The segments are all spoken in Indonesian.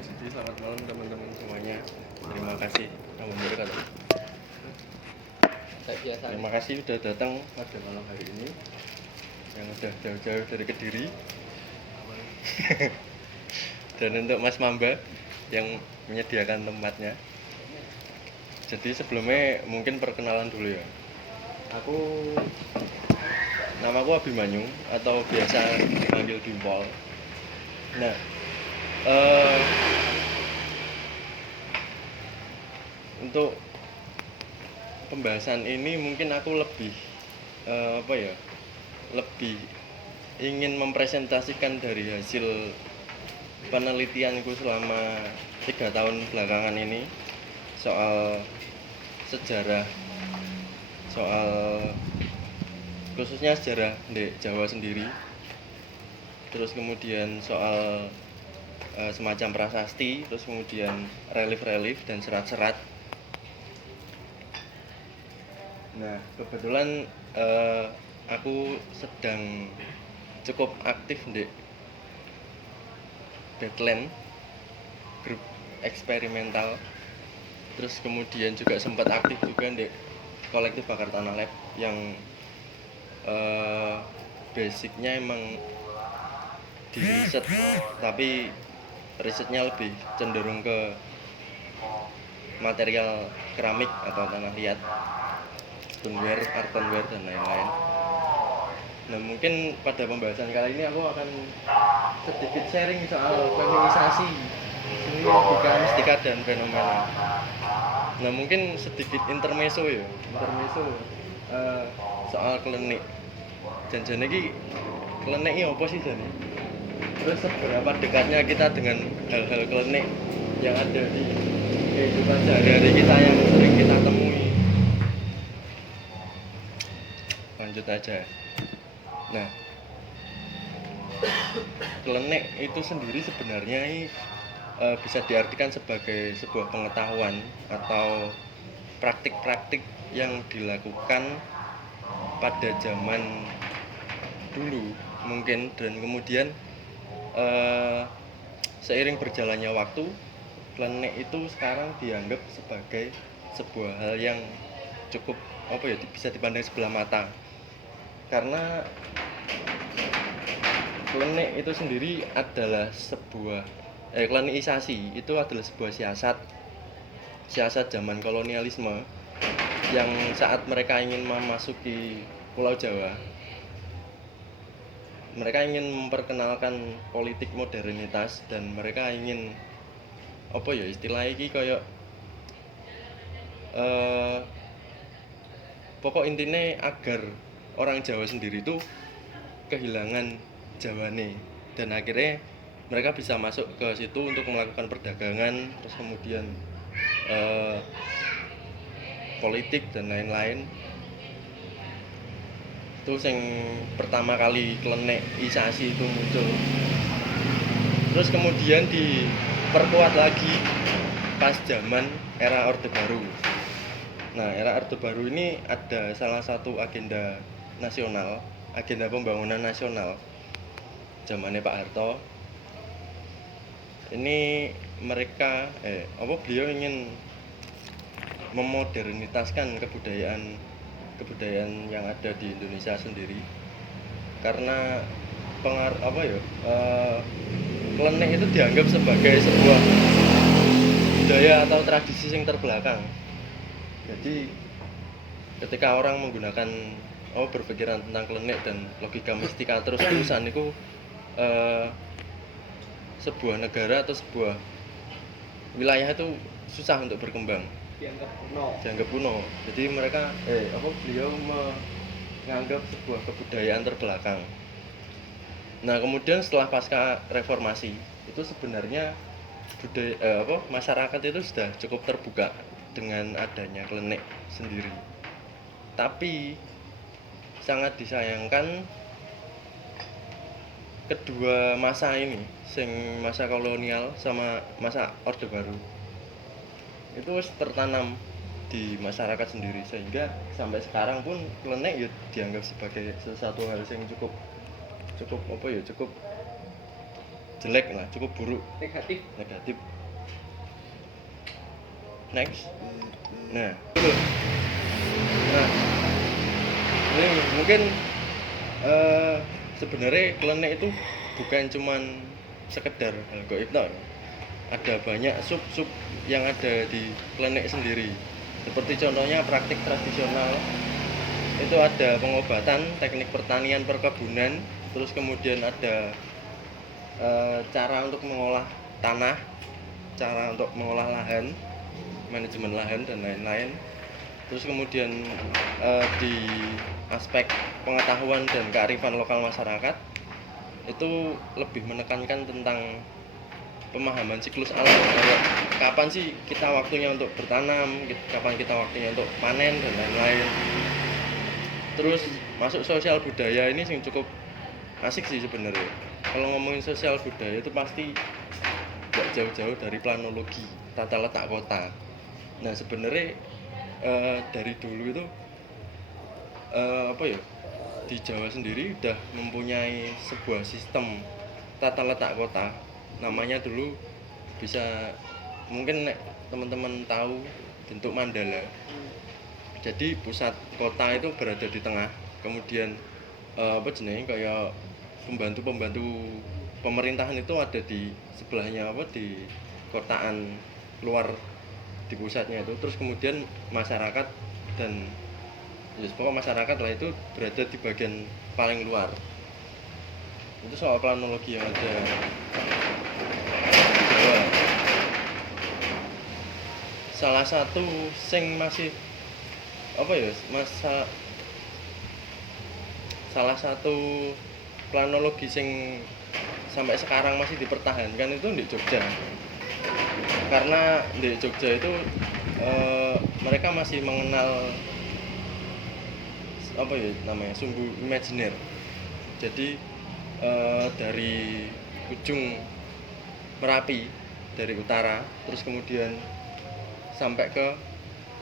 Jadi selamat malam teman-teman semuanya. Terima kasih Namun Berkat. Terima kasih sudah datang pada malam hari ini, yang sudah jauh-jauh dari Kediri. Dan untuk Mas Mamba yang menyediakan tempatnya. Jadi sebelumnya mungkin perkenalan dulu ya. Namaku Abimanyu atau biasa dipanggil Bimpol. Nah, untuk pembahasan ini mungkin aku lebih lebih ingin mempresentasikan dari hasil penelitianku selama 3 tahun belakangan ini soal sejarah, soal khususnya sejarah di Jawa sendiri, terus kemudian soal semacam prasasti, terus kemudian relief-relief dan serat-serat. Nah, kebetulan aku sedang cukup aktif di Badland, grup eksperimental. Terus kemudian juga sempat aktif juga di kolektif Bakar Tanah Lab yang basicnya emang di riset, tapi risetnya lebih cenderung ke material keramik atau tanah liat, stoneware, earthenware, dan lain-lain. Nah, mungkin pada pembahasan kali ini aku akan sedikit sharing soal feminisasi, seni, logika, mistika, dan fenomena. Nah, mungkin sedikit intermezzo soal klenik. Jangan iki klenik ini apa sih jane? Terus seberapa dekatnya kita dengan hal-hal klenik yang ada di kehidupan sehari-hari kita yang sering kita temui. Lanjut aja. Nah, klenik itu sendiri sebenarnya bisa diartikan sebagai sebuah pengetahuan atau praktik-praktik yang dilakukan pada zaman dulu mungkin, dan kemudian seiring berjalannya waktu, klenik itu sekarang dianggap sebagai sebuah hal yang cukup bisa dipandang sebelah mata, karena klenik itu sendiri adalah sebuah klenikisasi itu adalah sebuah siasat zaman kolonialisme yang saat mereka ingin memasuki Pulau Jawa, mereka ingin memperkenalkan politik modernitas, dan mereka ingin istilahnya iki kayak pokok intinya agar orang Jawa sendiri itu kehilangan Jawane, dan akhirnya mereka bisa masuk ke situ untuk melakukan perdagangan, terus kemudian politik dan lain-lain. Itu yang pertama kali klenikisasi itu muncul. Terus kemudian diperkuat lagi pas zaman era Orde Baru. Nah, era Orde Baru ini ada salah satu agenda nasional, agenda pembangunan nasional zamannya Pak Harto. Ini mereka beliau ingin memodernitaskan kebudayaan yang ada di Indonesia sendiri, karena klenik itu dianggap sebagai sebuah budaya atau tradisi yang terbelakang. Jadi ketika orang menggunakan berpikiran tentang klenik dan logika mistika terus-terusan, itu sebuah negara atau sebuah wilayah itu susah untuk berkembang, dianggap kuno. Jadi mereka beliau menganggap sebuah kebudayaan terbelakang. Nah, kemudian setelah pasca reformasi itu sebenarnya masyarakat itu sudah cukup terbuka dengan adanya klenik sendiri. Tapi sangat disayangkan kedua masa ini, masa kolonial sama masa Orde Baru, itu tertanam di masyarakat sendiri, sehingga sampai sekarang pun klenik ya dianggap sebagai sesuatu hal yang cukup jelek lah, cukup buruk, Negatif. negatif. Next. Nah, itu. Nah, ini mungkin sebenarnya klenik itu bukan cuman sekedar hal gaib, ada banyak sub yang ada di klenik sendiri. Seperti contohnya praktik tradisional, itu ada pengobatan, teknik pertanian perkebunan, terus kemudian ada cara untuk mengolah tanah, cara untuk mengolah lahan, manajemen lahan dan lain-lain. Terus kemudian di aspek pengetahuan dan kearifan lokal masyarakat itu lebih menekankan tentang pemahaman siklus alam, kayak kapan sih kita waktunya untuk bertanam, kapan kita waktunya untuk panen dan lain-lain. Terus masuk sosial budaya ini yang cukup asik sih sebenarnya. Kalau ngomongin sosial budaya itu pasti gak jauh-jauh dari planologi, tata letak kota. Nah sebenarnya dari dulu itu di Jawa sendiri udah mempunyai sebuah sistem tata letak kota. Namanya dulu bisa mungkin teman-teman tahu bentuk mandala. Jadi pusat kota itu berada di tengah, kemudian kayak pembantu pemerintahan itu ada di sebelahnya, di kotaan luar di pusatnya itu. Terus kemudian masyarakat dan pokoknya masyarakat lah itu berada di bagian paling luar. Itu soal planologi yang ada di Jawa. Salah satu sing masih salah satu planologi sing sampai sekarang masih dipertahankan itu di Jogja. Karena di Jogja itu mereka masih mengenal sumbu imajiner. Jadi dari ujung Merapi dari utara, terus kemudian sampai ke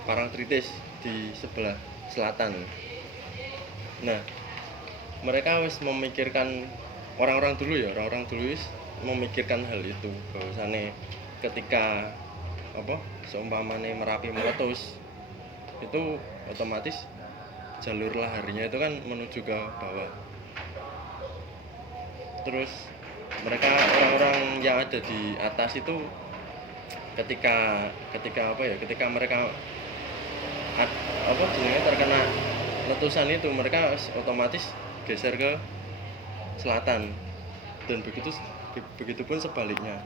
Parangtritis di sebelah selatan. Nah, mereka wis memikirkan, orang-orang dulu wis memikirkan hal itu, bahwasanya ketika seumpamane Merapi meletus, itu otomatis jalur laharnya itu kan menuju ke bawah. Terus mereka orang-orang yang ada di atas itu ketika mereka terkena letusan itu, mereka otomatis geser ke selatan, dan begitupun sebaliknya.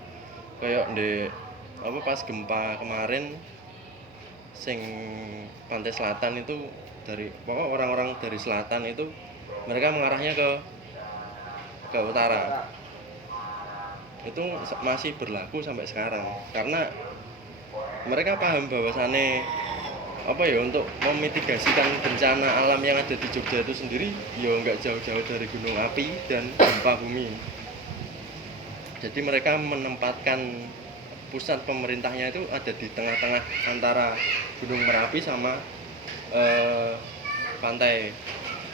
Kayak pas gempa kemarin sing pantai selatan itu, orang-orang dari selatan itu mereka mengarahnya ke utara. Itu masih berlaku sampai sekarang karena mereka paham bahwasannya untuk memitigasikan bencana alam yang ada di Jogja itu sendiri nggak jauh-jauh dari gunung api dan gempa bumi. Jadi mereka menempatkan pusat pemerintahnya itu ada di tengah-tengah antara Gunung Merapi sama pantai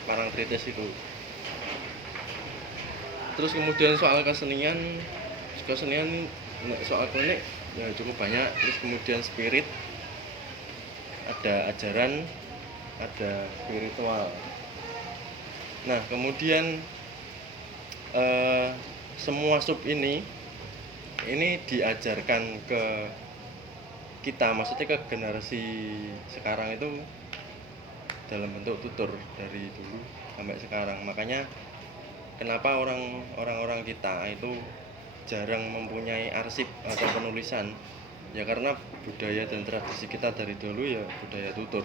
Parangtritis itu. Terus kemudian soal kesenian soal klinik ya cukup banyak. Terus kemudian spirit, ada ajaran, ada spiritual. Nah kemudian semua sub ini diajarkan ke kita, maksudnya ke generasi sekarang itu dalam bentuk tutur dari dulu sampai sekarang. Makanya kenapa orang-orang kita itu jarang mempunyai arsip atau penulisan, ya karena budaya dan tradisi kita dari dulu ya budaya tutur.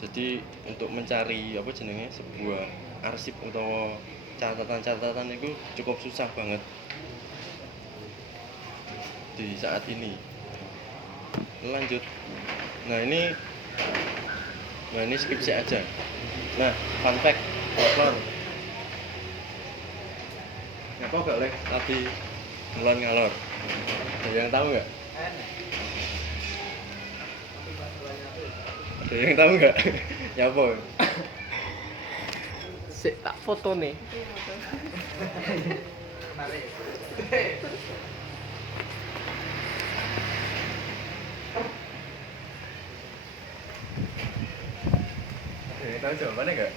Jadi untuk mencari sebuah arsip atau catatan-catatan itu cukup susah banget di saat ini. Lanjut. Nah ini skripsi aja. Nah, fun fact folklore. Ngapa gak lek tadi ngelon ngalor? Ada yang tahu nggak? Ada yang tahu nggak? Nyapa? Sik tak foto nih. Tahu jawabannya nggak?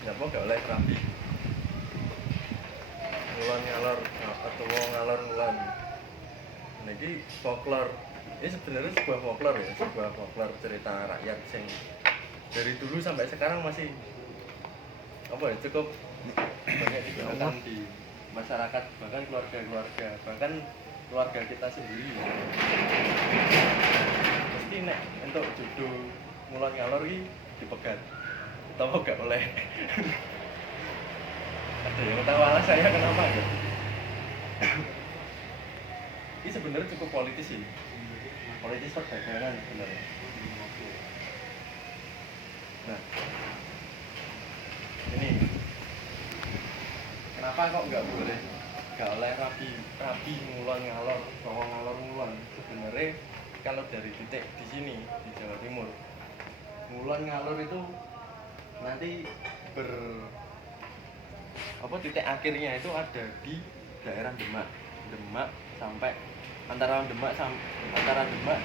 Kenapa nggak oleh rapi? Ngulon ngalor atau ngalor ngulon. Nah, ini folklore. Ini sebenarnya sebuah folklore ya, sebuah folklore cerita rakyat yang dari dulu sampai sekarang masih apa ya, cukup banyak digunakan di masyarakat, bahkan keluarga-keluarga, bahkan keluarga kita sendiri. Mesti nek untuk jodoh ngulon ngalor ini dipegat, atau gak oleh. Ada yang tahu alasannya kenapa ya? Ini sebenarnya cukup politis ini, politis perdagangan sebenarnya. Nah, ini kenapa kok nggak boleh, nggak oleh rapi ngulon ngalor, bawa ngalor ngulon? Sebenarnya kalau dari titik di sini di Jawa Timur, ngulon ngalor itu nanti titik akhirnya itu ada di daerah Demak sampai antara Demak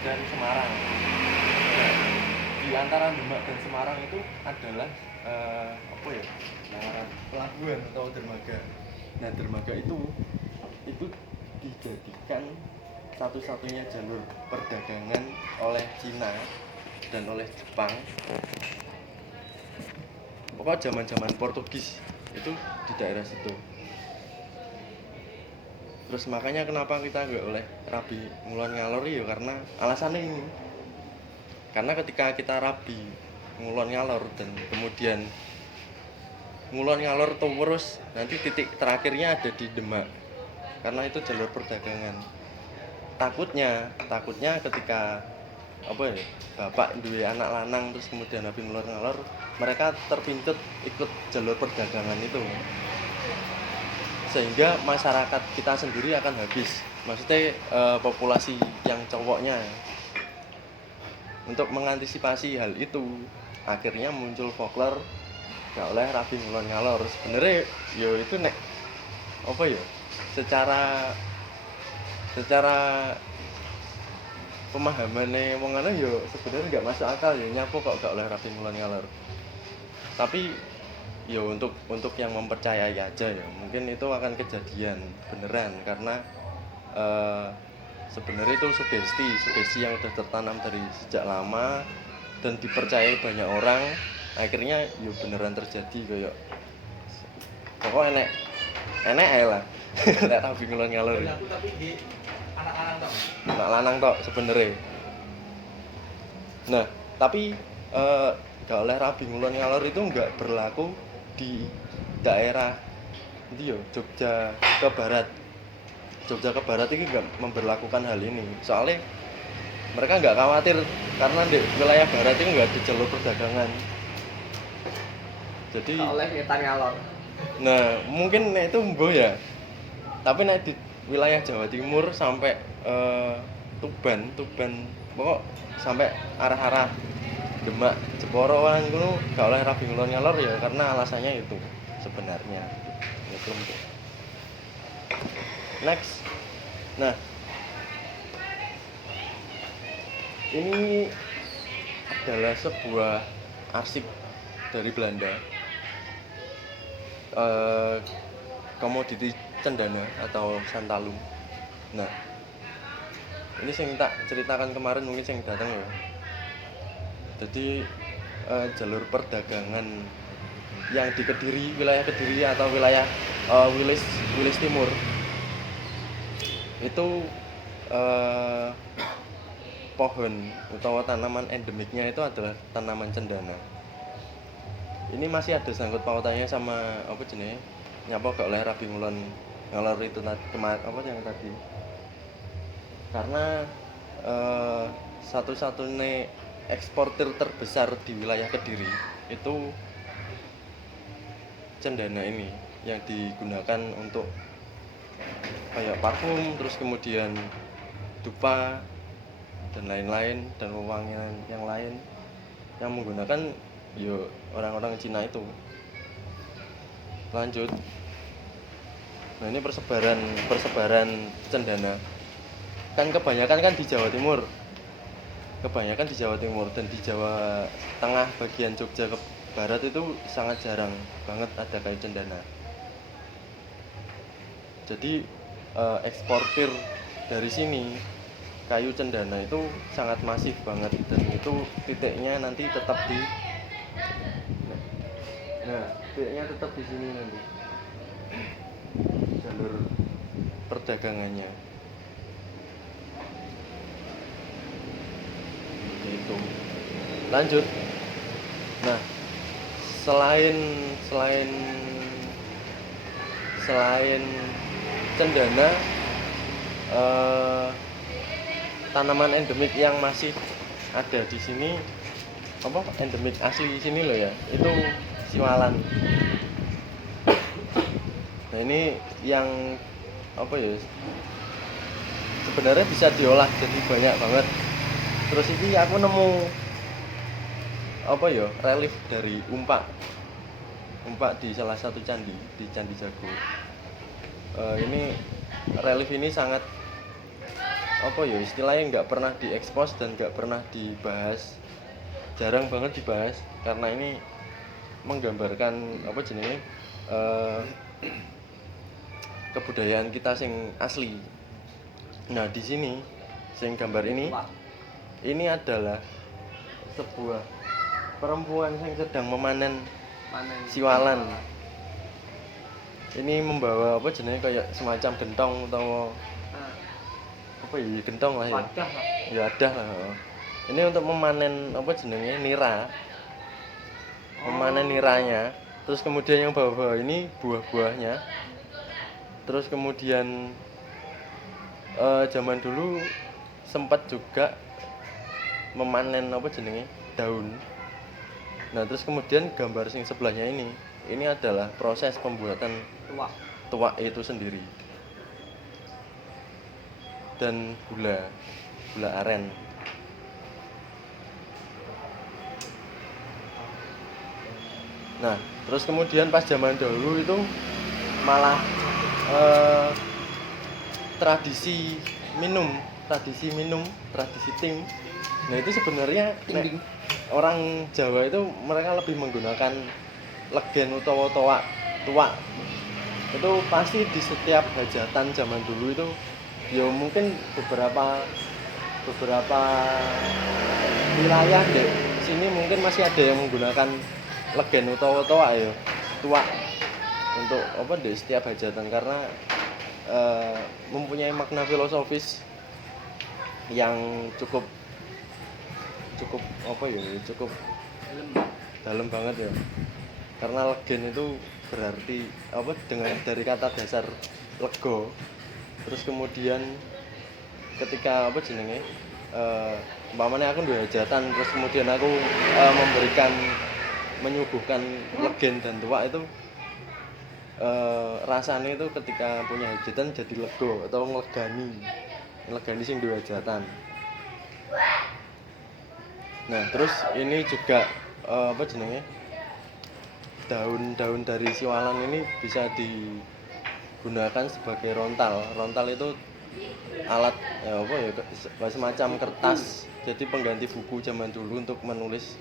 dan Semarang. Nah, di antara Demak dan Semarang itu adalah pelabuhan atau dermaga. Nah, dermaga itu dijadikan satu-satunya jalur perdagangan oleh Cina dan oleh Jepang. Pokoknya zaman-zaman Portugis itu di daerah situ. Terus makanya kenapa kita nggak oleh rabi ngulon ngalor ya, karena alasannya ini. Karena ketika kita rabi ngulon ngalor dan kemudian ngulon ngalor terus, nanti titik terakhirnya ada di Demak. Karena itu jalur perdagangan. Takutnya ketika bapak dua anak lanang terus kemudian habis ngulon ngalor, mereka terpintut ikut jalur perdagangan itu, sehingga masyarakat kita sendiri akan habis, maksudnya populasi yang cowoknya. Untuk mengantisipasi hal itu, akhirnya muncul folklore gak oleh rabi ngulon ngalor. Sebenarnya ya itu secara pemahamannya wong ana ya sebenarnya nggak masuk akal ya, nyapo kok gak oleh rabi ngulon ngalor. Tapi ya untuk yang mempercayai aja ya, mungkin itu akan kejadian beneran, karena sebenarnya itu sugesti yang sudah tertanam dari sejak lama dan dipercayai banyak orang, akhirnya ya beneran terjadi. Kayak pokoknya enek ae lah. Lek rabi ngulon ngalor tapi di anak lanang tok sebenarnya. Nah, tapi gak oleh rabi ngulon ngalor itu nggak berlaku di daerah itu Jogja ke barat ini nggak memberlakukan hal ini. Soalnya mereka nggak khawatir, karena di wilayah barat itu nggak ada jalur perdagangan. Jadi oleh ngetan ngalor. Nah, mungkin itu mbo ya. Tapi di wilayah Jawa Timur sampai Tuban pokok sampai arah-arah Demak, Jeporo kan ngono gak oleh rabi ngulon ngalor ya, karena alasannya itu sebenarnya. Ya belum. Next. Nah, ini adalah sebuah arsip dari Belanda. Komoditi cendana atau santalum. Nah, ini yang tak ceritakan kemarin, mungkin yang datang ya. Jadi jalur perdagangan yang di Kediri, wilayah Kediri atau wilayah Wilis Timur itu pohon atau tanaman endemiknya itu adalah tanaman cendana. Ini masih ada sangkut pautannya sama nyapa gak oleh rabi ngulon ngalor itu yang tadi. Karena satu-satunya eksportir terbesar di wilayah Kediri itu cendana ini yang digunakan untuk kayak parfum, terus kemudian dupa dan lain-lain, dan wewangian yang lain yang menggunakan orang-orang Cina itu. Lanjut. Nah, ini persebaran cendana. Kan kebanyakan kan di Jawa Timur. Kebanyakan di Jawa Timur dan di Jawa Tengah bagian Jogja ke barat itu sangat jarang banget ada kayu cendana. Jadi eksportir dari sini kayu cendana itu sangat masif banget dan itu titiknya nanti tetap di titiknya tetap di sini nanti jalur perdagangannya itu. Lanjut. Nah, selain cendana, tanaman endemik yang masih ada di sini, apa endemik asli sini loh ya, itu siwalan. Nah, ini yang apa ya, sebenarnya bisa diolah jadi banyak banget. Terus ini aku nemu apa ya, relief dari umpak di salah satu candi, di Candi Jago. Ini relief ini sangat apa ya, istilahnya nggak pernah diekspos dan nggak pernah dibahas, jarang banget dibahas karena ini menggambarkan apa jenenge kebudayaan kita sing asli. Nah, di sini sing gambar ini adalah sebuah perempuan yang sedang memanen siwalan. Ini membawa apa jenenge kayak semacam gentong atau apa ya, gentong lah ya. Ya ada lah. Ini untuk memanen apa jenenge nira. Memanen niranya. Terus kemudian yang bawah-bawah ini buah-buahnya. Terus kemudian zaman dulu sempat juga memanen apa jenenge daun. Nah, terus kemudian gambar sing sebelahnya ini adalah proses pembuatan tuak itu sendiri. Dan gula aren. Nah, terus kemudian pas zaman dahulu itu malah tradisi minum, tradisi ting. Nah, itu sebenarnya orang Jawa itu mereka lebih menggunakan legen utawa tuak. Itu pasti di setiap hajatan zaman dulu itu ya mungkin beberapa wilayah deh sini mungkin masih ada yang menggunakan legen utawa tuak untuk apa deh setiap hajatan karena mempunyai makna filosofis yang cukup apa ya, cukup dalam banget ya. Karena legen itu berarti apa, dengan dari kata dasar lego. Terus kemudian ketika apa jenenge umpamanya aku duwe hajatan terus kemudian aku menyuguhkan legen dan tuak itu rasanya itu ketika punya hajatan jadi lego atau nglegani sing duwe hajatan. Nah, terus ini juga apa jenenge daun-daun dari siwalan ini bisa digunakan sebagai rontal. Rontal itu alat apa ya, semacam kertas, jadi pengganti buku zaman dulu untuk menulis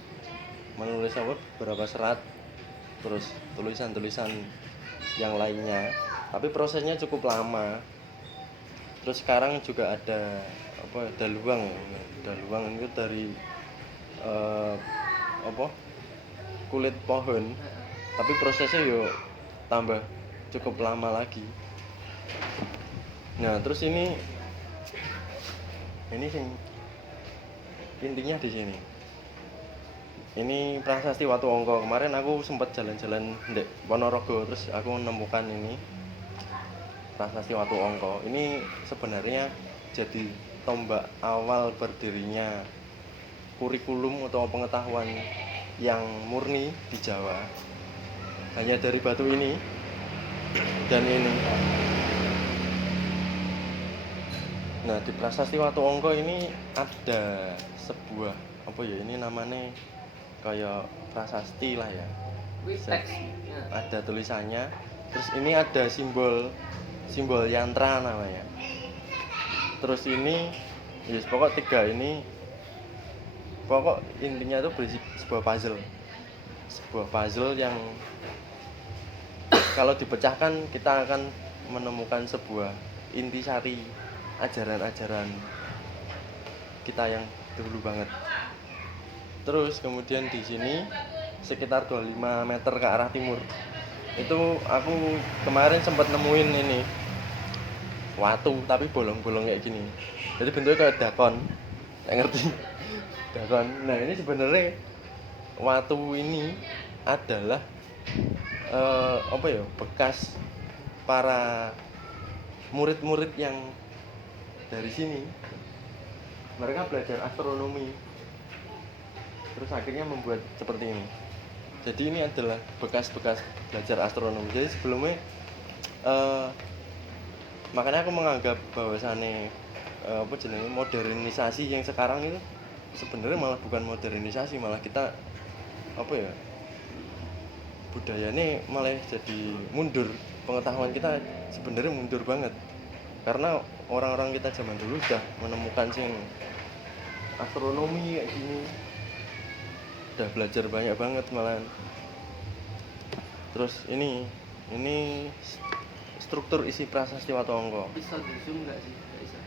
apa beberapa serat, terus tulisan-tulisan yang lainnya, tapi prosesnya cukup lama. Terus sekarang juga ada apa daluang itu dari apa kulit pohon, tapi prosesnya yo tambah cukup lama lagi. Nah, terus ini sing intinya di sini. Ini Prasasti Watu Angka. Kemarin aku sempat jalan-jalan di Ponorogo, terus aku menemukan ini Prasasti Watu Angka. Ini sebenarnya jadi tombak awal berdirinya kurikulum atau pengetahuan yang murni di Jawa. Hanya dari batu ini dan ini. Nah, di Prasasti Watu Angka ini ada sebuah apa ya, ini namanya kayak prasasti lah ya. Ada tulisannya. Terus ini ada simbol simbol yantra namanya. Terus ini yes, pokok 3 ini pokok intinya itu berisi sebuah puzzle yang kalau dipecahkan kita akan menemukan sebuah intisari ajaran-ajaran kita yang dulu banget. Terus kemudian di sini sekitar 25 meter ke arah timur itu aku kemarin sempat nemuin ini watu tapi bolong-bolong kayak gini. Jadi bentuknya kayak dakon, nggak ngerti dakon. Nah ini sebenarnya watu ini adalah bekas para murid-murid yang dari sini mereka belajar astronomi terus akhirnya membuat seperti ini. Jadi ini adalah bekas-bekas belajar astronomi. Jadi sebelumnya makanya aku menganggap bahwasannya modernisasi yang sekarang itu sebenarnya malah bukan modernisasi, malah kita budayanya malah jadi mundur. Pengetahuan kita sebenarnya mundur banget karena orang-orang kita zaman dulu sudah menemukan astronomi kayak gini, udah belajar banyak banget malahan. Terus ini struktur isi prasasti Watongko. Bisa di zoom nggak sih? Nggak bisa.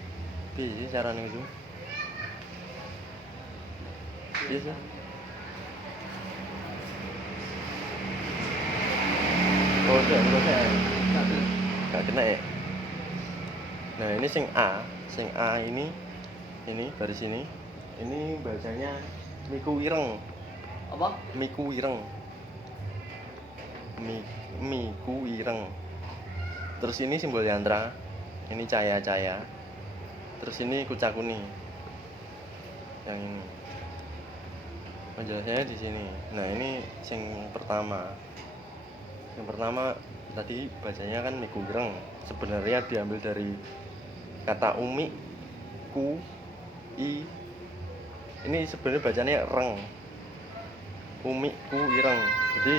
Piye carane itu? Bisa. Oh, enggak. Enggak kena ya. Nah, ini sing A ini baris ini bacanya Miku Ireng. Apa? Miku Ireng. Miku Ireng. Terus ini simbol yantra. Ini cahaya-cahaya. Terus ini kucakuni. Yang ini. Penjelasannya di sini. Nah, ini sing pertama. Yang pertama tadi bacanya kan Miku Ireng. Sebenarnya diambil dari kata umi, ku, i. Ini sebenarnya bacanya reng. Umi, ku, ireng. Jadi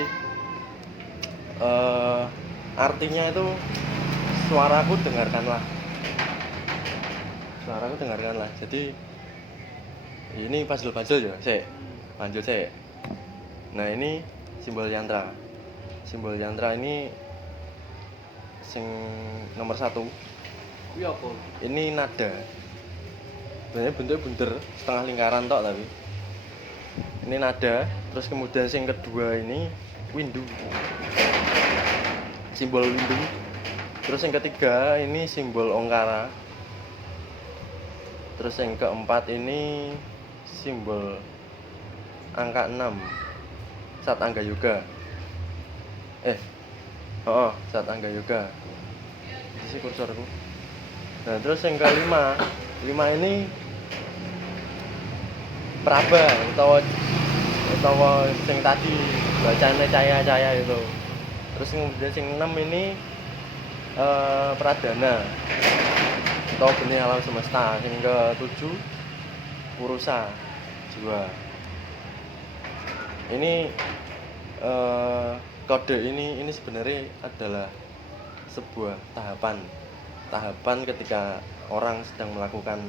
artinya itu suaraku dengarkanlah. Jadi ini puzzle ya, lanjut. Nah, ini simbol yantra. Simbol yantra ini sing nomor 1. Iya apa? Ini nada. Sebenarnya bentuknya bunder, setengah lingkaran tok tapi. Ini nada, terus kemudian yang kedua ini windu. Simbol windu. Terus yang ketiga ini simbol ongkara. Terus yang keempat ini simbol angka 6. Sat Angga Yoga. Sat Angga Yoga. Ini sih kursorku. Nah, terus yang kelima ini Praba atau yang tadi bacanya cahaya itu. Terus kemudian yang 6 ini Pradana atau benih alam semesta. Yang ke-7 Purusa jiwa. Ini kode ini sebenarnya adalah sebuah tahapan ketika orang sedang melakukan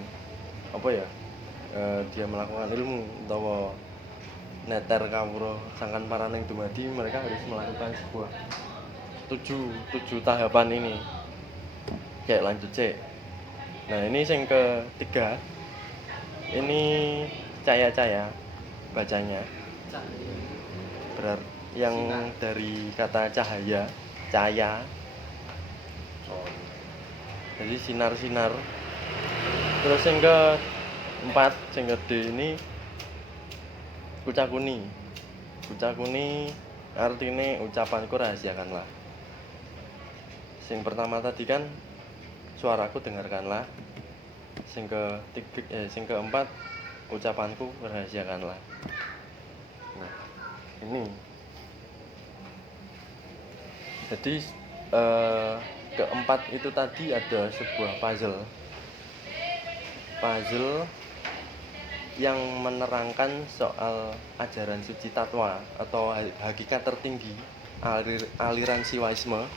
dia melakukan ilmu atau neter kawruh sangkan paraning dumadi, mereka harus melakukan sebuah 7 tahapan ini. Kayak lanjut cek. Nah, ini yang ketiga ini cahaya bacanya berarti yang dari kata cahaya jadi sinar. Terus yang keempat yang D ini kucakuni artinya ucapanku rahasiakanlah. Yang pertama tadi kan suaraku dengarkanlah. Yang keempat ucapanku rahasiakanlah. Nah, ini jadi keempat itu tadi ada sebuah puzzle yang menerangkan soal ajaran suci tatwa atau hakikat tertinggi aliran Siwaisme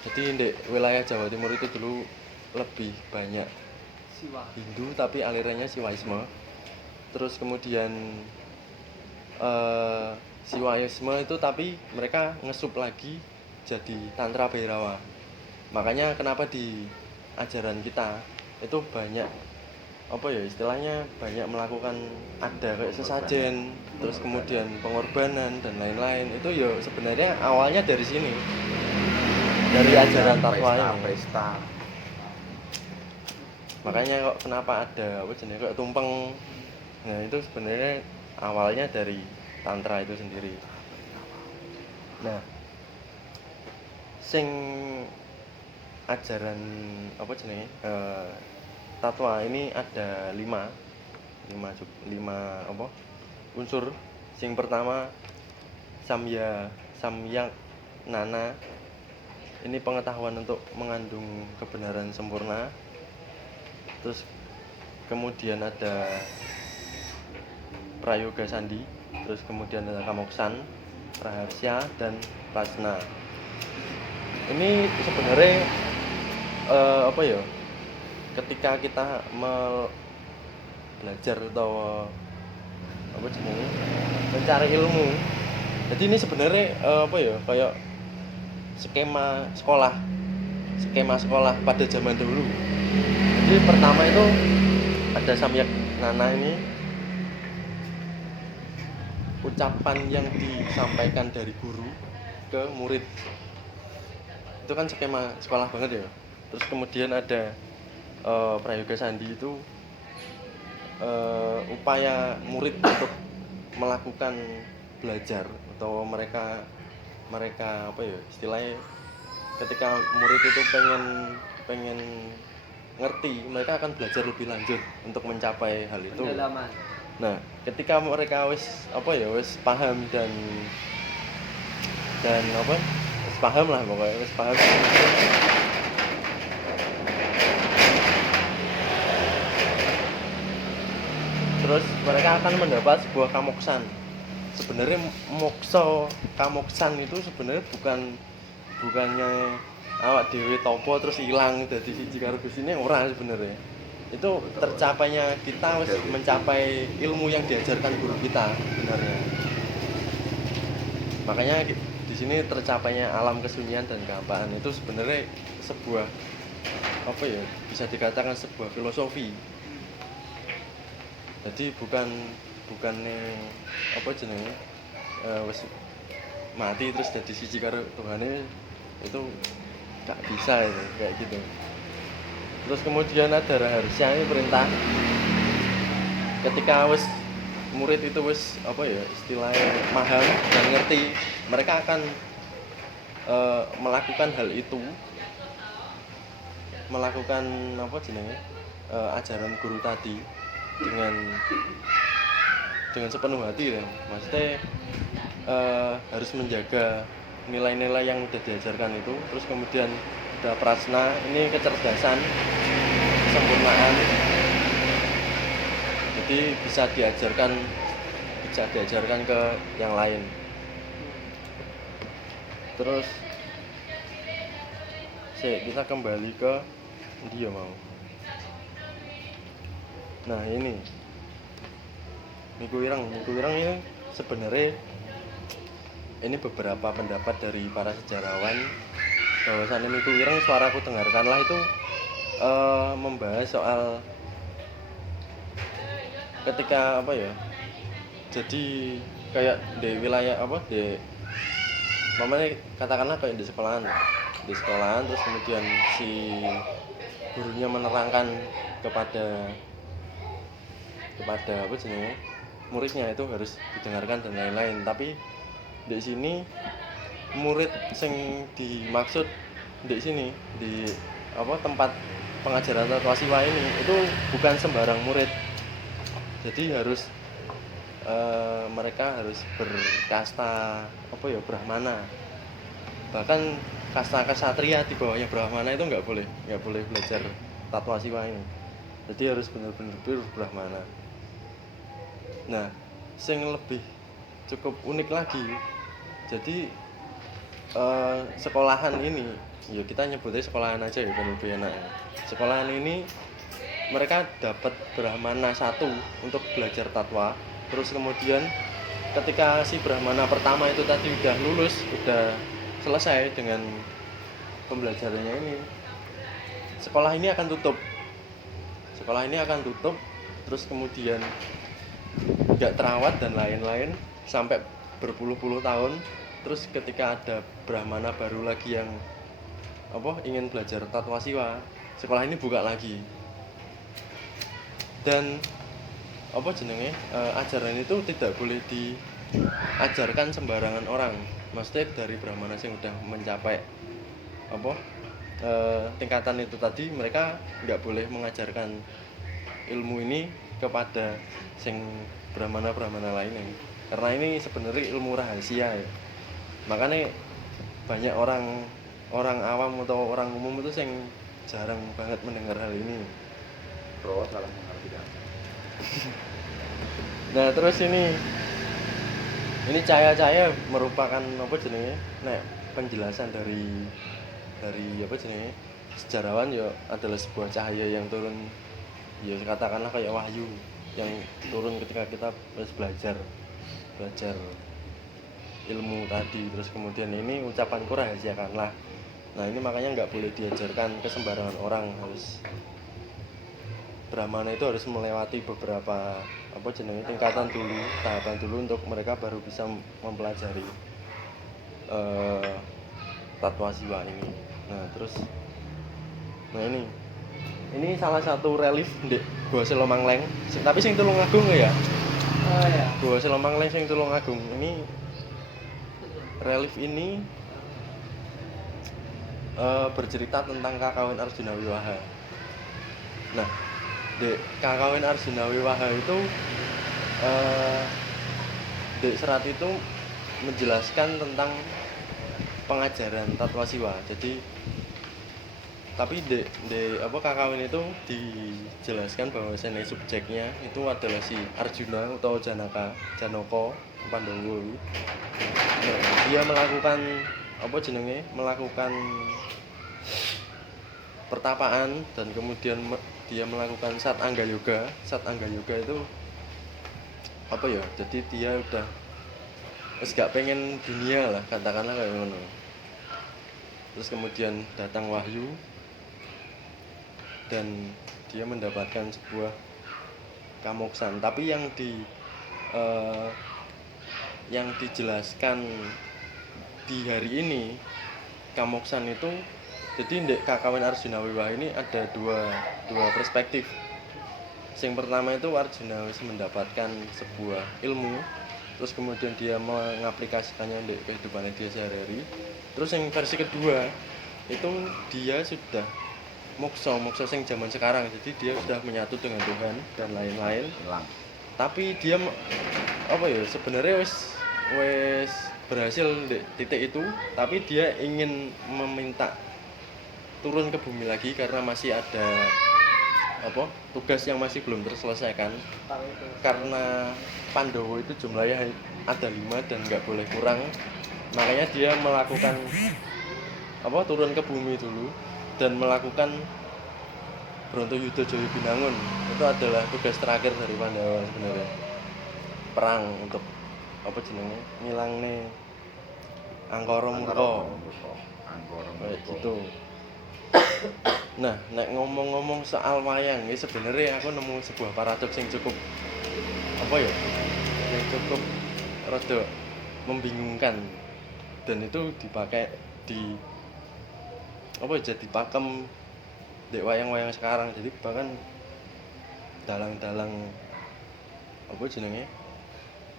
Jadi di wilayah Jawa Timur itu dulu lebih banyak Siwa. Hindu tapi alirannya Siwaisme. Terus kemudian eh, Siwaisme itu tapi mereka ngesup lagi jadi Tantra Bhairawa. Makanya kenapa di ajaran kita itu banyak apa ya istilahnya banyak melakukan ada kayak sesajen, terus kemudian pengorbanan dan lain-lain. Itu ya sebenarnya awalnya dari sini, dari ajaran tatwa ini. pesta. Makanya kok kenapa ada apa jenis kayak tumpeng. Nah, itu sebenarnya awalnya dari tantra itu sendiri. Nah, sing ajaran apa jenenge tatwa ini ada lima apa unsur. Sing pertama samyak nana, ini pengetahuan untuk mengandung kebenaran sempurna. Terus kemudian ada prayoga sandi, terus kemudian ada kamoksan, raharsya, dan prasna. Ini sebenarnya apa ya, ketika kita belajar atau apa jenis mencari ilmu, jadi ini sebenarnya apa ya, kayak skema sekolah pada zaman dahulu. Jadi pertama itu ada samyak nana, ini ucapan yang disampaikan dari guru ke murid. Itu kan skema sekolah banget ya. Terus kemudian ada prayoga sandi, itu upaya murid untuk melakukan belajar, atau mereka apa ya istilahnya, ketika murid itu pengen ngerti, mereka akan belajar lebih lanjut untuk mencapai hal itu. Pendalaman. Nah, ketika mereka wis paham dan apa, wis paham lah pokoknya, wis paham. Terus mereka akan mendapat sebuah kamoksan. Sebenarnya kamoksan itu sebenarnya bukannya awak dhewe topo terus hilang dadi siji karo Gusine, ora sebenarnya. Itu tercapainya kita wis mencapai ilmu yang diajarkan guru kita sebenarnya. Makanya di sini tercapainya alam kesunyian dan kehampaan itu sebenarnya sebuah apa ya, bisa dikatakan sebuah filosofi. Jadi bukannya apa jenenge wis mati terus jadi siji karo Tuhane, itu gak bisa itu kayak gitu. Terus kemudian ada raharsya, ini perintah. Ketika murid itu apa ya istilahnya paham dan ngerti, mereka akan melakukan hal itu, melakukan apa jenenge ajaran guru tadi dengan sepenuh hati ya. Maksudnya harus menjaga nilai-nilai yang sudah diajarkan itu. Terus kemudian ada prasna, ini kecerdasan, kesempurnaan. Jadi bisa diajarkan ke yang lain. Terus kita kembali ke dia mau. Nah, ini Miku Ireng ini sebenarnya ini beberapa pendapat dari para sejarawan bahwasannya Miku Ireng Suaraku Dengarkanlah itu membahas soal ketika apa ya, jadi kayak di wilayah apa, di mamanya katakanlah kayak di sekolahan, terus kemudian si gurunya menerangkan kepada apa jenenge muridnya, itu harus didengarkan dan lain-lain. Tapi di sini murid sing dimaksud di sini, di apa tempat pengajaran tatwa siwa ini, itu bukan sembarang murid. Jadi harus mereka harus berkasta apa ya, brahmana. Bahkan kasta kesatria di bawahnya brahmana itu nggak boleh belajar tatwa siwa ini. Jadi harus benar-benar brahmana. Nah, sing lebih cukup unik lagi, jadi sekolahan ini ya kita nyebutnya sekolahan aja ya kan lebih enak ya. Sekolahan ini mereka dapat Brahmana 1 untuk belajar tatwa. Terus kemudian ketika si Brahmana pertama itu tadi udah lulus, udah selesai dengan pembelajarannya ini, sekolah ini akan tutup. Sekolah ini akan tutup, terus kemudian nggak terawat dan lain-lain sampai berpuluh-puluh tahun. Terus ketika ada Brahmana baru lagi yang ingin belajar tatwa siwa, sekolah ini buka lagi. Dan ajaran itu tidak boleh diajarkan sembarangan orang. Maksudnya dari Brahmana yang udah mencapai tingkatan itu tadi, mereka nggak boleh mengajarkan ilmu ini kepada sing Brahmana lainnya, karena ini sebenarnya ilmu rahasia ya. Makanya banyak orang awam atau orang umum itu yang jarang banget mendengar hal ini. Terus salah mengartikan. Nah terus ini cahaya merupakan penjelasan dari sejarawan ya, adalah sebuah cahaya yang turun, ya katakanlah kayak wahyu yang turun ketika kita belajar ilmu tadi. Terus kemudian ini ucapanku rahasiakanlah. Nah ini makanya nggak boleh diajarkan ke sembarangan orang. Brahmana itu harus melewati beberapa tingkatan dulu, tahapan dulu untuk mereka baru bisa mempelajari tatwa siwa ini. Nah ini salah satu relief di Gua Silomangleng, tapi sing Tulungagung ya. Oh ya. Gua Silomangleng sing Tulungagung ini, relief ini bercerita tentang Kakawin Arjuna Wiwaha. Nah, di Kakawin Arjuna Wiwaha itu di serat itu menjelaskan tentang pengajaran tatwa siwa. Jadi tapi di Kakawin itu dijelaskan bahwa subjeknya itu adalah si Arjuna atau Janaka Pandawa. Dia melakukan melakukan pertapaan, dan kemudian dia melakukan Sat Angga Yoga. Sat Angga Yoga itu jadi dia udah gak pengen dunia lah, katakanlah kayak ngono. Terus kemudian datang wahyu dan dia mendapatkan sebuah kamoksan. Tapi yang dijelaskan di hari ini, kamoksan itu, jadi di Kakawin Arjuna Wiwaha ini ada dua perspektif. Yang pertama itu Arjuna mendapatkan sebuah ilmu, terus kemudian dia mengaplikasikannya di kehidupannya dia sehari-hari. Terus yang versi kedua itu dia sudah moksa sing zaman sekarang, jadi dia sudah menyatu dengan Tuhan dan lain-lain. Tapi dia sebenarnya wes berhasil di titik itu, tapi dia ingin meminta turun ke bumi lagi karena masih ada tugas yang masih belum terselesaikan. Karena Pandawa itu jumlahnya ada 5 dan nggak boleh kurang, makanya dia melakukan turun ke bumi dulu dan melakukan Brontayuda Jaya Binangun. Itu adalah tugas terakhir dari Pandawa sebenarnya, perang untuk ngilangne Angkara Murka gitu. Nah, nek ngomong-ngomong soal wayang, ya sebenarnya aku nemu sebuah paradoks yang cukup yang cukup rada membingungkan, dan itu dipakai di jadi pakem di wayang-wayang sekarang. Jadi bahkan dalang-dalang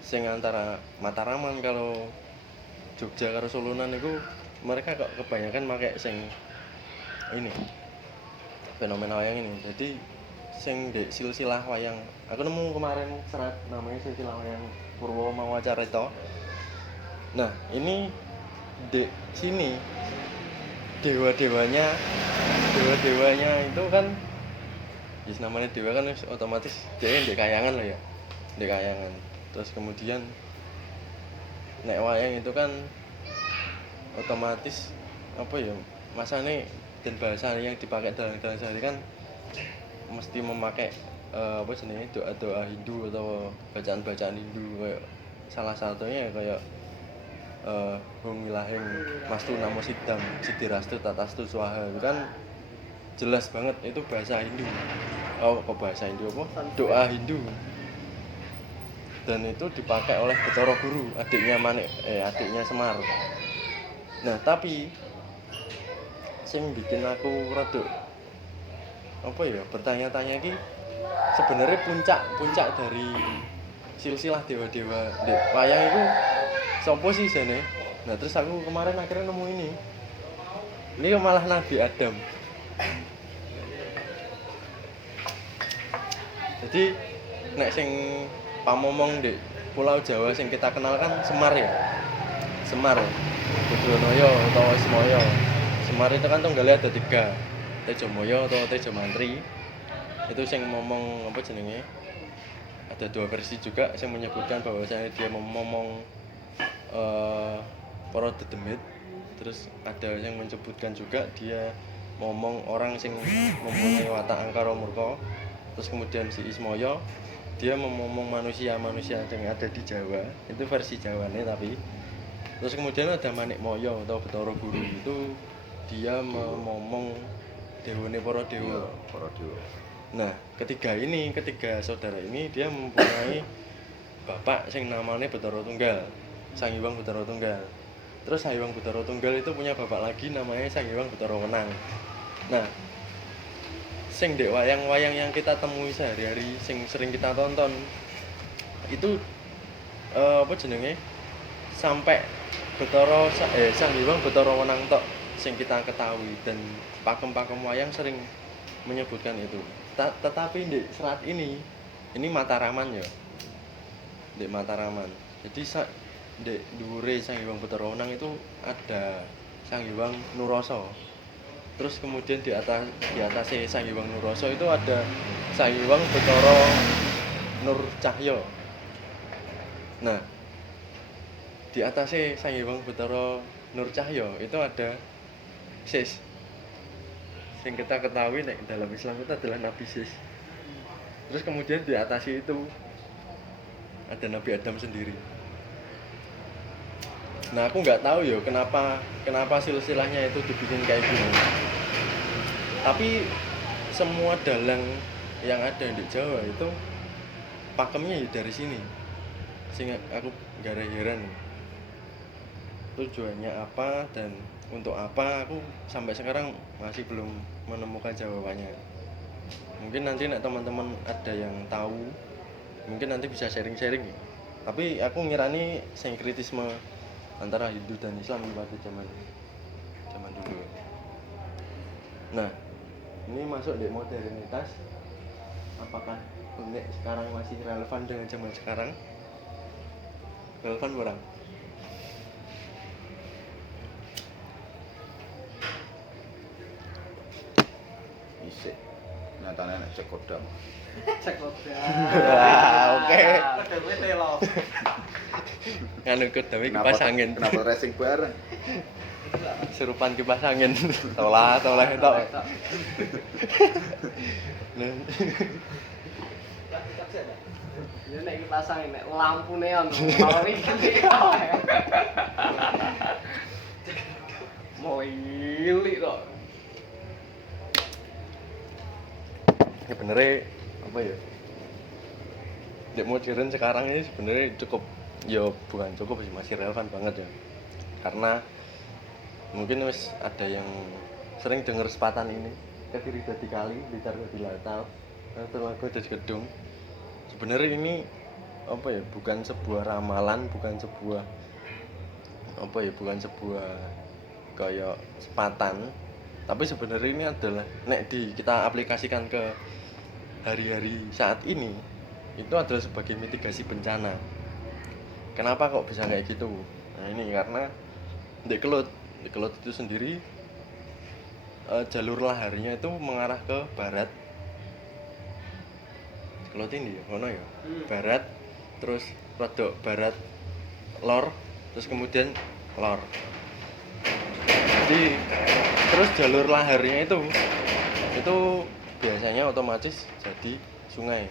sing antara Mataraman kalau Jogja karo Solonan itu, mereka kok kebanyakan pakai sing ini fenomena wayang ini. Jadi sing di silsilah wayang, aku nemu kemarin serat namanya silsilah wayang Purwo Mawacarita. Nah ini di sini dewa-dewanya itu kan namanya dewa kan otomatis dia di kayangan lah ya, di kayangan. Terus kemudian nek wayang itu kan otomatis masane dan bahasa yang dipakai dalam sehari kan mesti memakai apa jenenge doa-doa Hindu atau bacaan-bacaan Hindu kayak salah satunya kayak Hum Ilahing Mastu Namo Siddham Siddhirastu Tatastu Swaha itu kan jelas banget itu bahasa Hindu. Oh, kok bahasa Hindu apa? Doa Hindu. Dan itu dipakai oleh Bathara Guru, adiknya Semar. Nah, tapi sing bikin aku rada apa ya bertanya-tanya iki sebenarnya puncak dari silsilah dewa-dewa di wayang itu sapa sih jane. Nah, terus aku kemarin akhirnya nemu ini. Ini malah Nabi Adam. Jadi nek sing pamomong di Pulau Jawa sing kita kenal kan Semar ya. Semar, Budronoyo atau Ismoyo. Semar itu kan tunggalnya ada 3. Tejomoyo atau Tejo Mantri. Itu sing ngomong apa jenenge? Ada 2 versi juga yang menyebutkan bahwasanya dia ngomong para dedemit. Terus ada yang menyebutkan juga dia ngomong orang sing mempunyai watak angkara murka. Terus kemudian si Ismoyo dia ngomong manusia-manusia yang ada di Jawa, itu versi Jawane tapi. Terus kemudian ada Manik Moyo atau Bathara Guru itu dia ngomong dewane para dewa. Nah, ketiga saudara ini dia mempunyai bapak sing namanya Bathara Tunggal, Sang Hyang Bathara Tunggal. Terus Sang Hyang Bathara Tunggal itu punya bapak lagi namanya Sang Hyang Bathara Wenang. Nah, sing dek wayang-wayang yang kita temui sehari-hari, sing sering kita tonton itu apa jenenge? Sampai Sang Hyang Bathara Wenang tok sing kita ketahui dan pakem-pakem wayang sering menyebutkan itu. Tetapi di serat ini Mataraman ya. Di Mataraman. Jadi di dhuwure Sang Hyang Bathara Wenang itu ada Sang Hyang Nurasa. Terus kemudian di atasnya Sang Hyang Nurasa itu ada Sang Hyang Bathara Nur Cahya. Nah, di atasnya Sang Hyang Bathara Nur Cahya itu ada Sis. Yang kita ketahui dalam Islam itu adalah Nabi Sis. Terus kemudian di atas itu ada Nabi Adam sendiri. Nah, aku nggak tahu ya kenapa silsilahnya itu dibikin kayak gini. Tapi semua dalang yang ada di Jawa itu pakemnya ya dari sini. Sehingga aku nggak heran tujuannya apa dan untuk apa, aku sampai sekarang masih belum menemukan jawabannya. Mungkin nanti teman-teman ada yang tahu, mungkin nanti bisa sharing-sharing. Tapi aku ngirani sinkritisme antara Hindu dan Islam pada zaman dulu. Nah, ini masuk di modernitas. Apakah bonek sekarang masih relevan dengan zaman sekarang? Relevan orang? Isik. Nyatane nek cek kodam. Cek kodam. Oke. Kodamnya telo. Nganu kodam kipas angin. Kenapa racing bareng? Serupan kipas angin. Tolah tok. Nah. Ya nek kipas angin nek lampune ono mau iki. Mau ilik kok. Sebenarnya apa ya? Di modern sekarang ini sebenarnya cukup, ya bukan cukup sih, masih relevan banget ya. Karena mungkin wis ada yang sering dengar sepatan ini, Kediri dadi kali, Blitar dadi laut, Telaga dadi gedung. Sebenarnya ini apa ya? Bukan sebuah ramalan, bukan sebuah kayak sepatan. Tapi sebenarnya ini adalah kita aplikasikan ke hari-hari saat ini itu adalah sebagai mitigasi bencana. Kenapa kok bisa kayak gitu? Nah, ini karena di kelut itu sendiri jalur laharnya itu mengarah ke barat. Kelut ini ya, ngono ya. Barat, terus rodok barat lor, terus kemudian lor. Jadi terus jalur laharnya itu biasanya otomatis jadi sungai.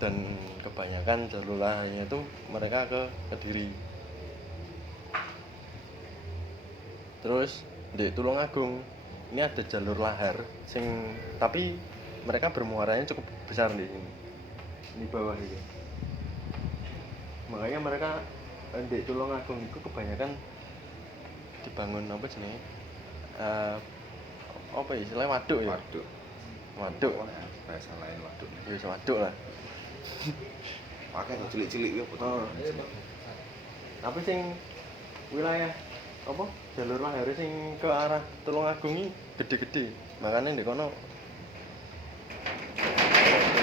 Dan kebanyakan jalur laharnya itu mereka ke Kediri. Terus di Tulungagung ini ada jalur lahar tapi mereka bermuaranya cukup besar di bawah ini. Makanya mereka di Tulungagung itu kebanyakan dibangun apa jenenge? Apa istilahnya waduk ya? Waduk. Bahasa lain waduk. Ya waduk lah. Pakai cilik-cilik ya betul. Tapi sing wilayah apa jalur lahar sing ke arah Tulungagung ini gede-gede. Makanya di kono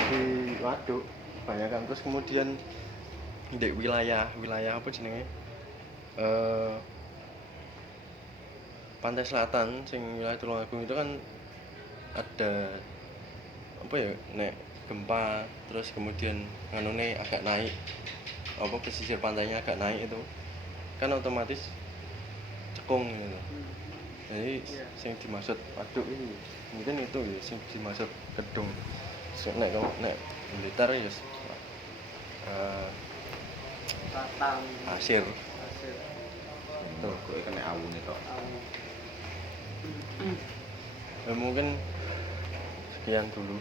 di waduk kebanyakan. Terus kemudian di wilayah apa jenenge? Pantai Selatan sing wilayah Tulungagung itu kan ada apa ya nek gempa terus kemudian nganune agak naik apa pesisir pantainya agak naik itu kan otomatis cekung gitu. Jadi sing dimaksud waduk ini mungkin itu ya sing dimaksud gedung. Nek Blitar ya Batang pasir. Tuh, kok kena awun itu. Mungkin sekian dulu.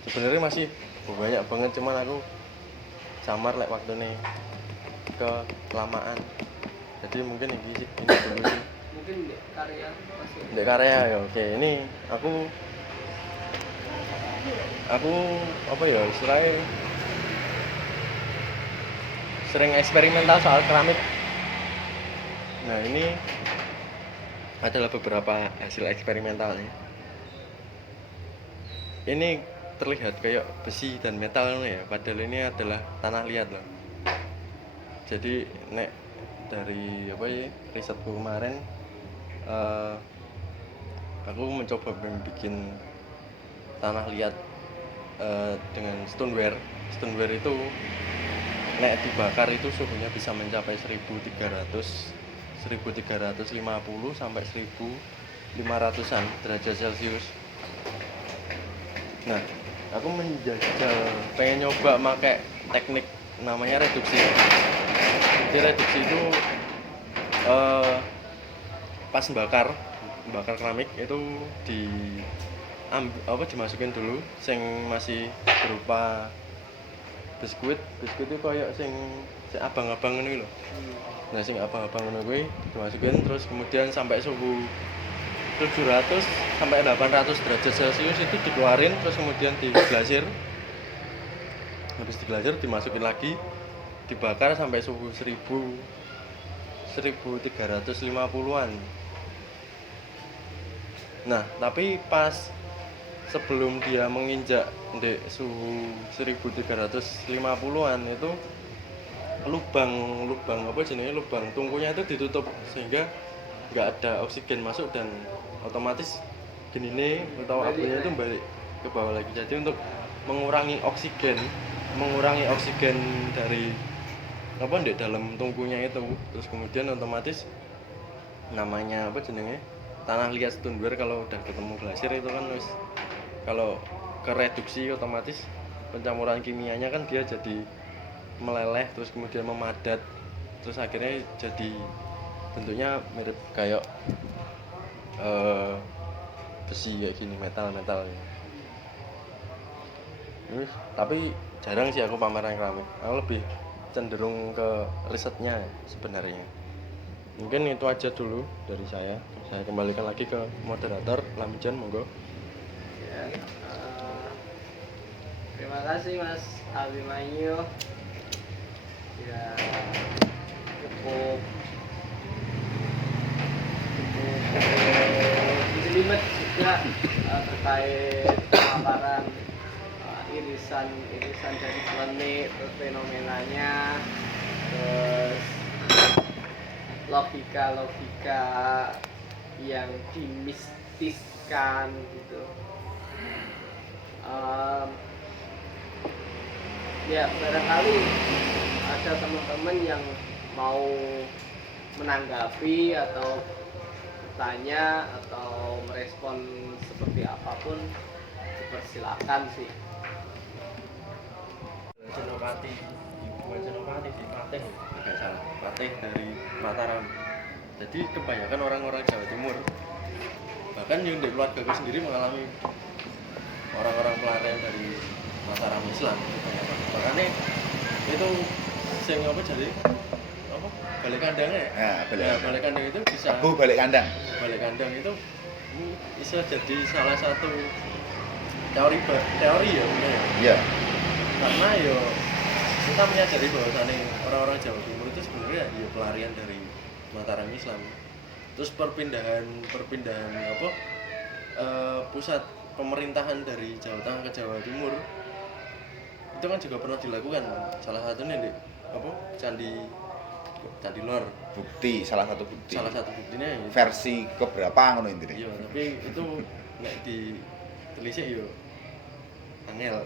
Sebenarnya masih banyak banget cuman aku samar waktu nih kelamaan. Jadi mungkin ini dulu sih. mungkin di karya masih Dek karya ya oke. Ini aku apa ya istilahnya sering eksperimental soal keramik. Nah ini adalah beberapa hasil eksperimentalnya. Ini terlihat kayak besi dan metal ya, padahal ini adalah tanah liat loh. Jadi nek dari apa ya risetku kemarin aku mencoba bikin tanah liat dengan stoneware itu nek dibakar itu suhunya bisa mencapai 1350 sampai 1500-an derajat Celcius. Nah, aku menjajal pengen nyoba pakai teknik namanya reduksi. Jadi reduksi itu pas bakar keramik itu dimasukin dulu sing masih berupa biskuit itu kayak sing abang-abang ngono lho. Nah, sing abang-abang ngono kuwi dimasukin terus kemudian sampai suhu 700 sampai 800 derajat Celcius itu dikeluarin terus kemudian diglasir. Habis diglasir dimasukin lagi dibakar sampai suhu 1350-an. Nah, tapi pas sebelum dia menginjak di suhu 1350-an itu lubang apa jenenge lubang tungkunya itu ditutup sehingga nggak ada oksigen masuk dan otomatis genine atau abunya itu balik ke bawah lagi. Jadi untuk mengurangi oksigen dari apa di dalam tungkunya itu, terus kemudian otomatis namanya apa jenenge tanah liat stoneware kalau udah ketemu glasir itu kan wis kalau kereduksi otomatis pencampuran kimianya kan dia jadi meleleh terus kemudian memadat terus akhirnya jadi bentuknya mirip kayak besi kayak gini metal ya. Tapi jarang sih aku pameran keramik. Aku lebih cenderung ke risetnya sebenarnya. Mungkin itu aja dulu dari saya. Saya kembalikan lagi ke moderator Lamijan, monggo. ya, terima kasih Mas Abimanyu ya cukup jelimet juga terkait pemaparan irisan dari klenik terus fenomenanya terus logika yang dimistiskan gitu. Ya barangkali ada teman-teman yang mau menanggapi atau bertanya atau merespon seperti apapun dipersilakan sih. Senopati, bukan Senopati sih, Patih, nggak salah, Patih dari Mataram. Jadi kebanyakan orang-orang Jawa Timur, bahkan yang dari keluargaku sendiri mengalami orang-orang pelarian dari Mataram Islam. Kebanyakan. Makanya itu sing apa jadi apa balik kandangnya Ya, balik kandang itu bisa balik kandang. balik kandang itu bisa jadi salah satu teori ya bener ya. Iya. Karena yo kita menyadari bahwasannya orang-orang Jawa Timur itu sebenarnya ya pelarian dari Mataram Islam. Terus perpindahan apa pusat pemerintahan dari Jawa Tengah ke Jawa Timur itu kan juga pernah dilakukan. Salah satunya di apa Candi Lor. Salah satu bukti. Salah satu buktinya ya, Versi keberapa ngono intine. iya, tapi itu nggak ditelisik yo angel.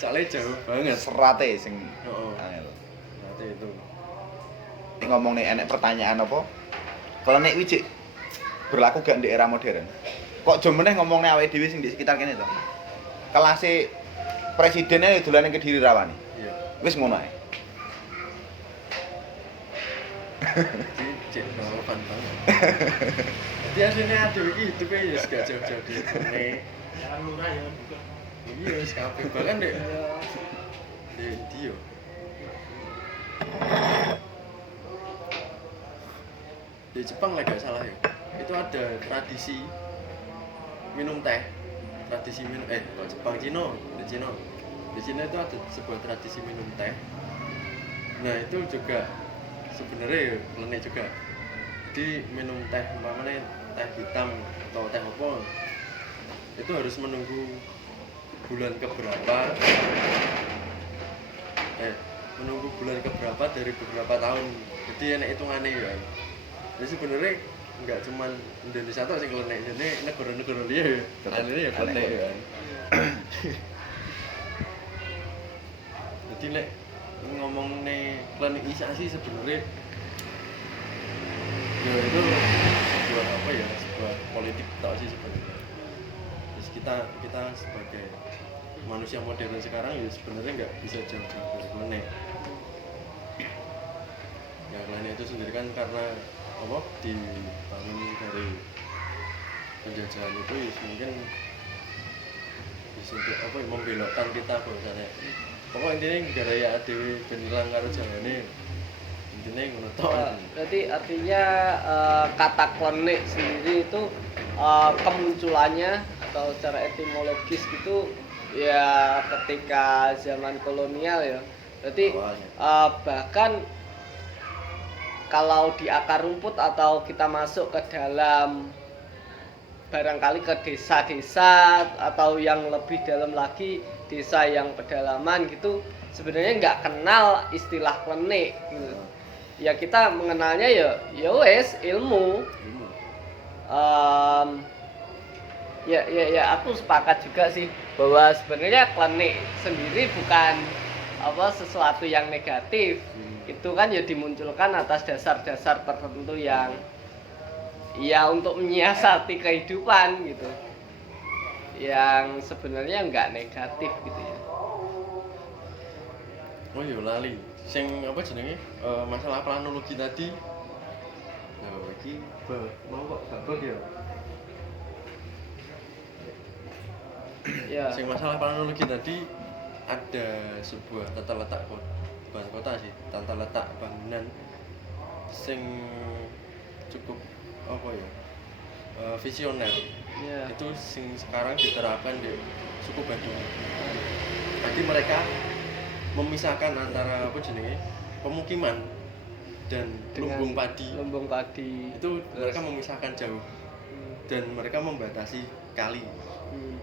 Soalnya jauh banget. Serate sing Oh, angel. berarti itu. Ini ngomong nih enek pertanyaan apa? Kalau nek wiji berlaku gak di era modern? Kok jom meneh ngomongnya awake dhewe sing di sekitar kene to? Kelase presidennya dolane Kediri rawani. Iya. Wis ngono ae. Jadi cek relevan banget. Jadi aslinya aduh iki hidupnya ya gak jauh-jauh di sini. Jangan lurah ya bukan. Iya, wis kabeh bahkan dek dia. Di Jepang lah gak salah ya. Itu ada tradisi minum teh. Tradisi minum kok Jepang Cina. Di Cina itu ada sebuah tradisi minum teh. Nah, itu juga sebenarnya ya klenik juga. Jadi minum teh umpamanya teh hitam atau teh apa itu harus menunggu bulan keberapa menunggu bulan keberapa dari beberapa tahun. Jadi enak hitungannya ya. Jadi sebenarnya nggak cuman Indonesia tuh sing klenik, jadi negara-negara liya ya akhirnya ya klenik ya. Jadi nek ngomong nih klenikisasi sebenarnya ya itu sebuah apa ya, sebuah politik tau sih sebenarnya. Terus kita sebagai manusia modern sekarang ya sebenarnya nggak bisa jauh-jauh dari klenik. Ya klenik itu sendiri kan karena apa dibangun dari penjajahan itu ya mungkin bisa apa ya, membelokkan kita bahwasannya pokok intinya negara ya adewe benilang karo jawane intinya ngono tok. Berarti artinya kata klenik sendiri itu kemunculannya atau secara etimologis gitu ya ketika zaman kolonial ya. Berarti bahkan kalau di akar rumput atau kita masuk ke dalam barangkali ke desa-desa atau yang lebih dalam lagi desa yang pedalaman gitu sebenarnya nggak kenal istilah klenik gitu. Ya kita mengenalnya ya wes ilmu. Ya aku sepakat juga sih bahwa sebenarnya klenik sendiri bukan apa sesuatu yang negatif. Itu kan ya dimunculkan atas dasar-dasar tertentu yang ya untuk menyiasati kehidupan gitu. Yang sebenarnya enggak negatif gitu ya. Oh iya lali. Sing apa jenenge? Masalah planologi tadi. Nah, iki mau kok babak ya. Ya. Sing masalah planologi tadi ada sebuah tata letak bukan kota sih, tata letak bangunan sing cukup apa ya? Visioner. Ya. Itu sing sekarang diterapkan di suku Baduy. Jadi mereka memisahkan antara apa jenenge pemukiman dan lumbung padi. Itu mereka memisahkan jauh dan mereka membatasi kali.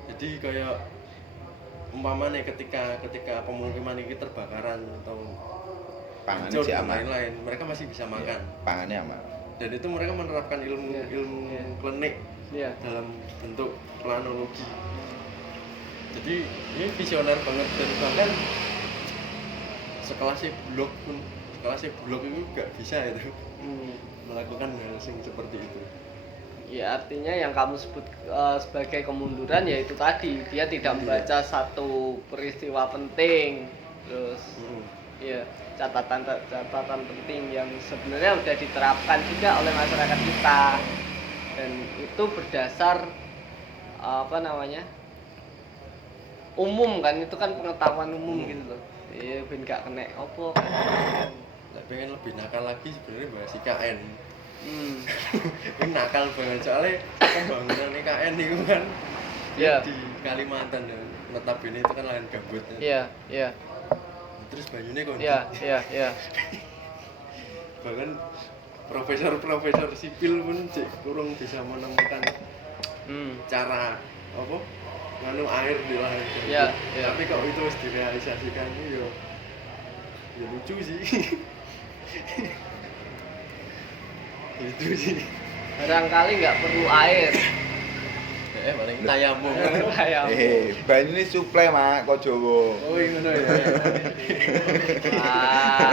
Jadi kayak umpamanya ketika pemukiman ini terbakaran atau Pangannya hancur sih dan aman. lain-lain, mereka masih bisa makan. Pangannya aman. Dan itu mereka menerapkan ilmu klinik dalam bentuk planologi. Jadi ini visioner banget dan bahkan sekelasnya Blok pun kelasnya bulog itu nggak bisa itu Hmm. melakukan hal yang seperti itu. Ya artinya yang kamu sebut sebagai kemunduran yaitu tadi dia tidak membaca satu peristiwa penting, terus ya catatan penting yang sebenarnya sudah diterapkan juga oleh masyarakat kita, dan itu berdasar apa namanya umum kan, itu kan pengetahuan umum gitu loh. Iya ben gak kena opo. Nah, pengen lebih nakal lagi sebenarnya bahas IKN. Hmm. Ini nakal banget soalnya pembangunan IKN itu kan Iya. di Kalimantan dan notabene itu kan lahan gambut. Iya, iya. Terus banyunya kok Iya, iya. bahkan profesor sipil pun cek kurang bisa menemukan cara apa nganu air di lahan gambut. Iya, iya. Tapi kok itu harus direalisasikan itu ya lucu sih. Itu sih. Barangkali nggak perlu air. Paling tayamum. Kayak banyu ini suplai mak kok Jawa. Oh iya ngono ya. ah,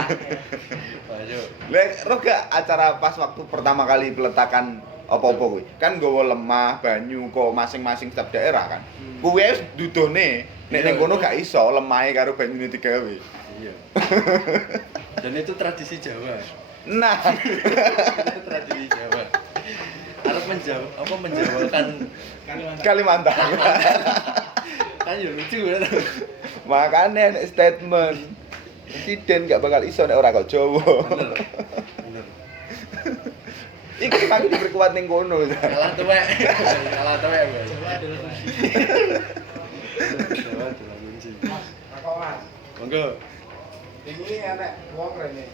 Ayo. Lek roh gak acara pas waktu pertama kali peletakan apa-apa kuwi? Kan nggawa lemah, banyu kok masing-masing setiap daerah kan. Kuwi wis dudone. Nek Iya, ning kono itu. gak iso lemahe karo banyune digawe. Iya. Dan itu tradisi Jawa. Nah, Itu tradisi Jawa. Harus menjawabkan Kalimantan. kan ya lucu kan. Makanya nek statement presiden gak bakal iso nek ora kok Jawa. Bener. Iki pagi diperkuat ning kono. Kalah tuwek. Kalah tuwek, Mas. Jawa adalah kunci. Jawa adalah kunci. Mas, kakak mas, Monggo. ini enek wong rene,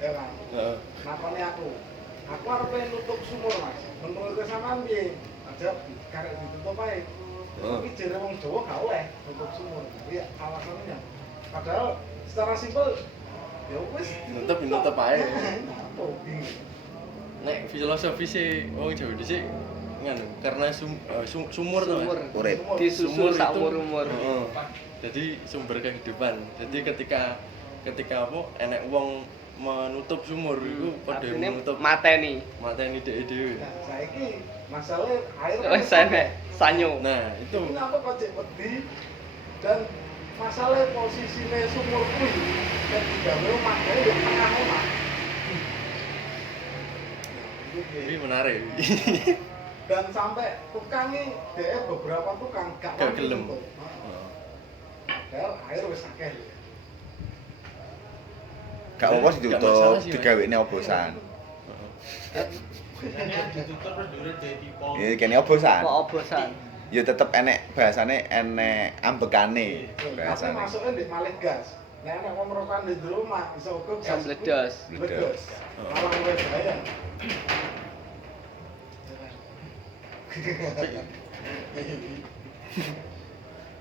ya kan? Heeh. Nakoni aku harus pengen nutup sumur mas. Menurut kesamaan piye? Aja karek ditutup aja. Tapi jare wong Jawa gak oleh nutup sumur. Jadi alasannya, padahal secara simpel, ya wis Nutup aja. Apa bingung? Nek filosofi sih wong Jawa dhisik nganu karena sumur tuh. sumur Urip. disusul sak umur-umur. Heeh. Jadi sumber kehidupan. Jadi ketika apa enek wong menutup sumur itu pada Artinya menutup mateni. mateni dhewe. Nah, saiki masalah air Wes sampe sanyo. Nah, itu Itu kenapa kok cek wedi dan masalah posisinya sumur kuwi dan digawe omah gawe di tengah omah. ini menarik. Dan sampai tukangnya dia beberapa tukang gak Gak wani gelem. nutup. Heeh. Padahal air wis akeh lho. Gak apa sih Gak ditutup, masalah sih, Mas. digawene obosan. Biasanya ditutup terus durut jadi pol. Ya kene obosan. Kok obosan? Ya tetep enek bahasane enek ambekane Tapi bahasane. masuknya di malih gas. Nek ana wong rokokan di rumah bisa uga Bisa gas. meledos. Meledos. Oh. Malah luwih bahaya.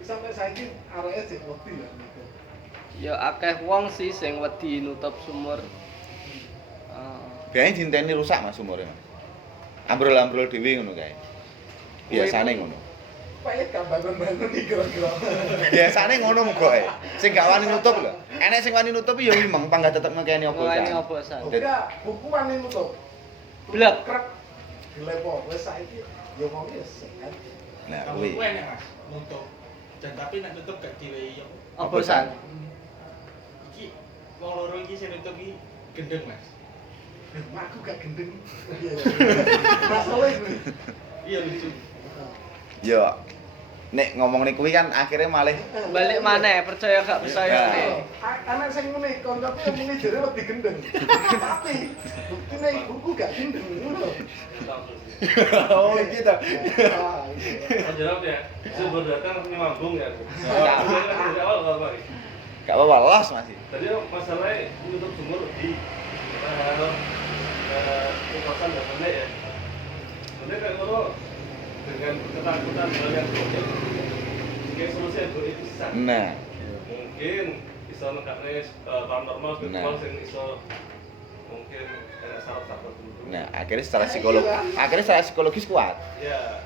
Sampai saiki areke sik wedi ya. Ya akeh wong sih sing wedi nutup sumur. Biasanya dinteni rusak Mas umure Mas. Ambrol-ambrol dhewe ngono kae. Biasane ngono. Pakai gak bangun-bangun iki kira-kira. Biasane ngono mugoke. Sing gak wani nutup lho. Enek sing wani nutup ya wimeng panggah tetep ngekeni Ngene obosan. obosan. Udah buku wani nutup. Blek. Krep. Dilepo wis saiki ya mau wis kan. Nah, Kamu kuwi. kuwi enak Mas, nutup. Dan tapi nek nutup gak diwehi apa. Obosan. Iki wong loro iki sing nutup iki gendeng Mas. Aku gak gendeng. Masalah itu. Iya lucu. Ya nek ngomong kuwi kan akhirnya malih Balik maneh, percaya gak percaya Ya. nih. Anak sing ngene koncoku yang muni jare wedi gendeng. Tapi buktine ibuku gak gendeng ngono. Oh, gitu. Ah, iya. Saya jawab ya, sumber data ini mambung ya. Ya. Dari awal nggak apa gak apa-apa los masih. Tadi masalahnya untuk sumur di kawasan dan pendek ya. Pendek kayak kalau dengan ketakutan banyak mungkin kayak solusi yang itu bisa. Nah, Mungkin bisa nekatnya paranormal, spiritual, Nah. yang bisa mungkin syarat-syarat tertentu. nah akhirnya secara psikologis kuat. Ya,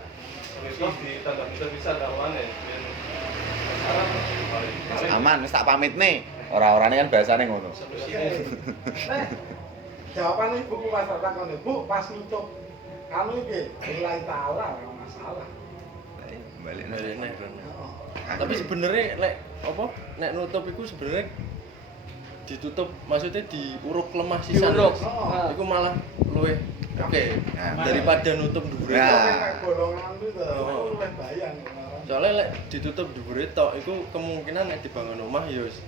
itu di tanda kita bisa dakwaan ya. Syarat paling Aman, wis tak pamit nih. Ora-orane kan bahasane ngono. Jawaban ibuku pas tak takon, Bu, pas nutup anu iki lillahi taala ora masalah. Balik Balik nih, Bro. Heeh. Tapi sebenarnya lek apa nek nutup iku sebenarnya ditutup maksudnya diuruk lemah sisan. Diuruk. Oh. Iku malah luwih oke Nah, daripada nutup dhuwure Nah. tok. Kayak bolongan itu Oh. luwih bayang kemarin. Soalnya lek ditutup dhuwure tok iku kemungkinan nek dibangun omah ya wis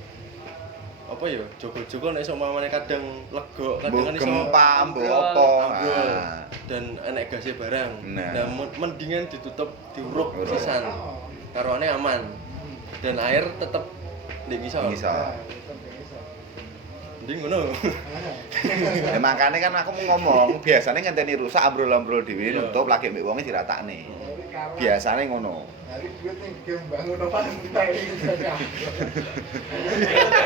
apa ya jogo-jogo nek seumpamane kadang lega, kadang mbok kan iso gempa, mbok apa. ambrol Nah. dan enek gasnya barang. Nah. Nah, mendingan ditutup diuruk Uruk. sisan. Oh. Karuane aman. Dan air tetep di ngisor. Ngisor. Nah, itu bisa. Mending ngono. Ya makanya kan aku mau ngomong, biasanya ngenteni rusak ambrol-ambrol dhewe Iya. nutup lagi mbek wonge diratakne. Jadi karena Biasanya ngono. dari duit ning game bangun apa entek iki jaga.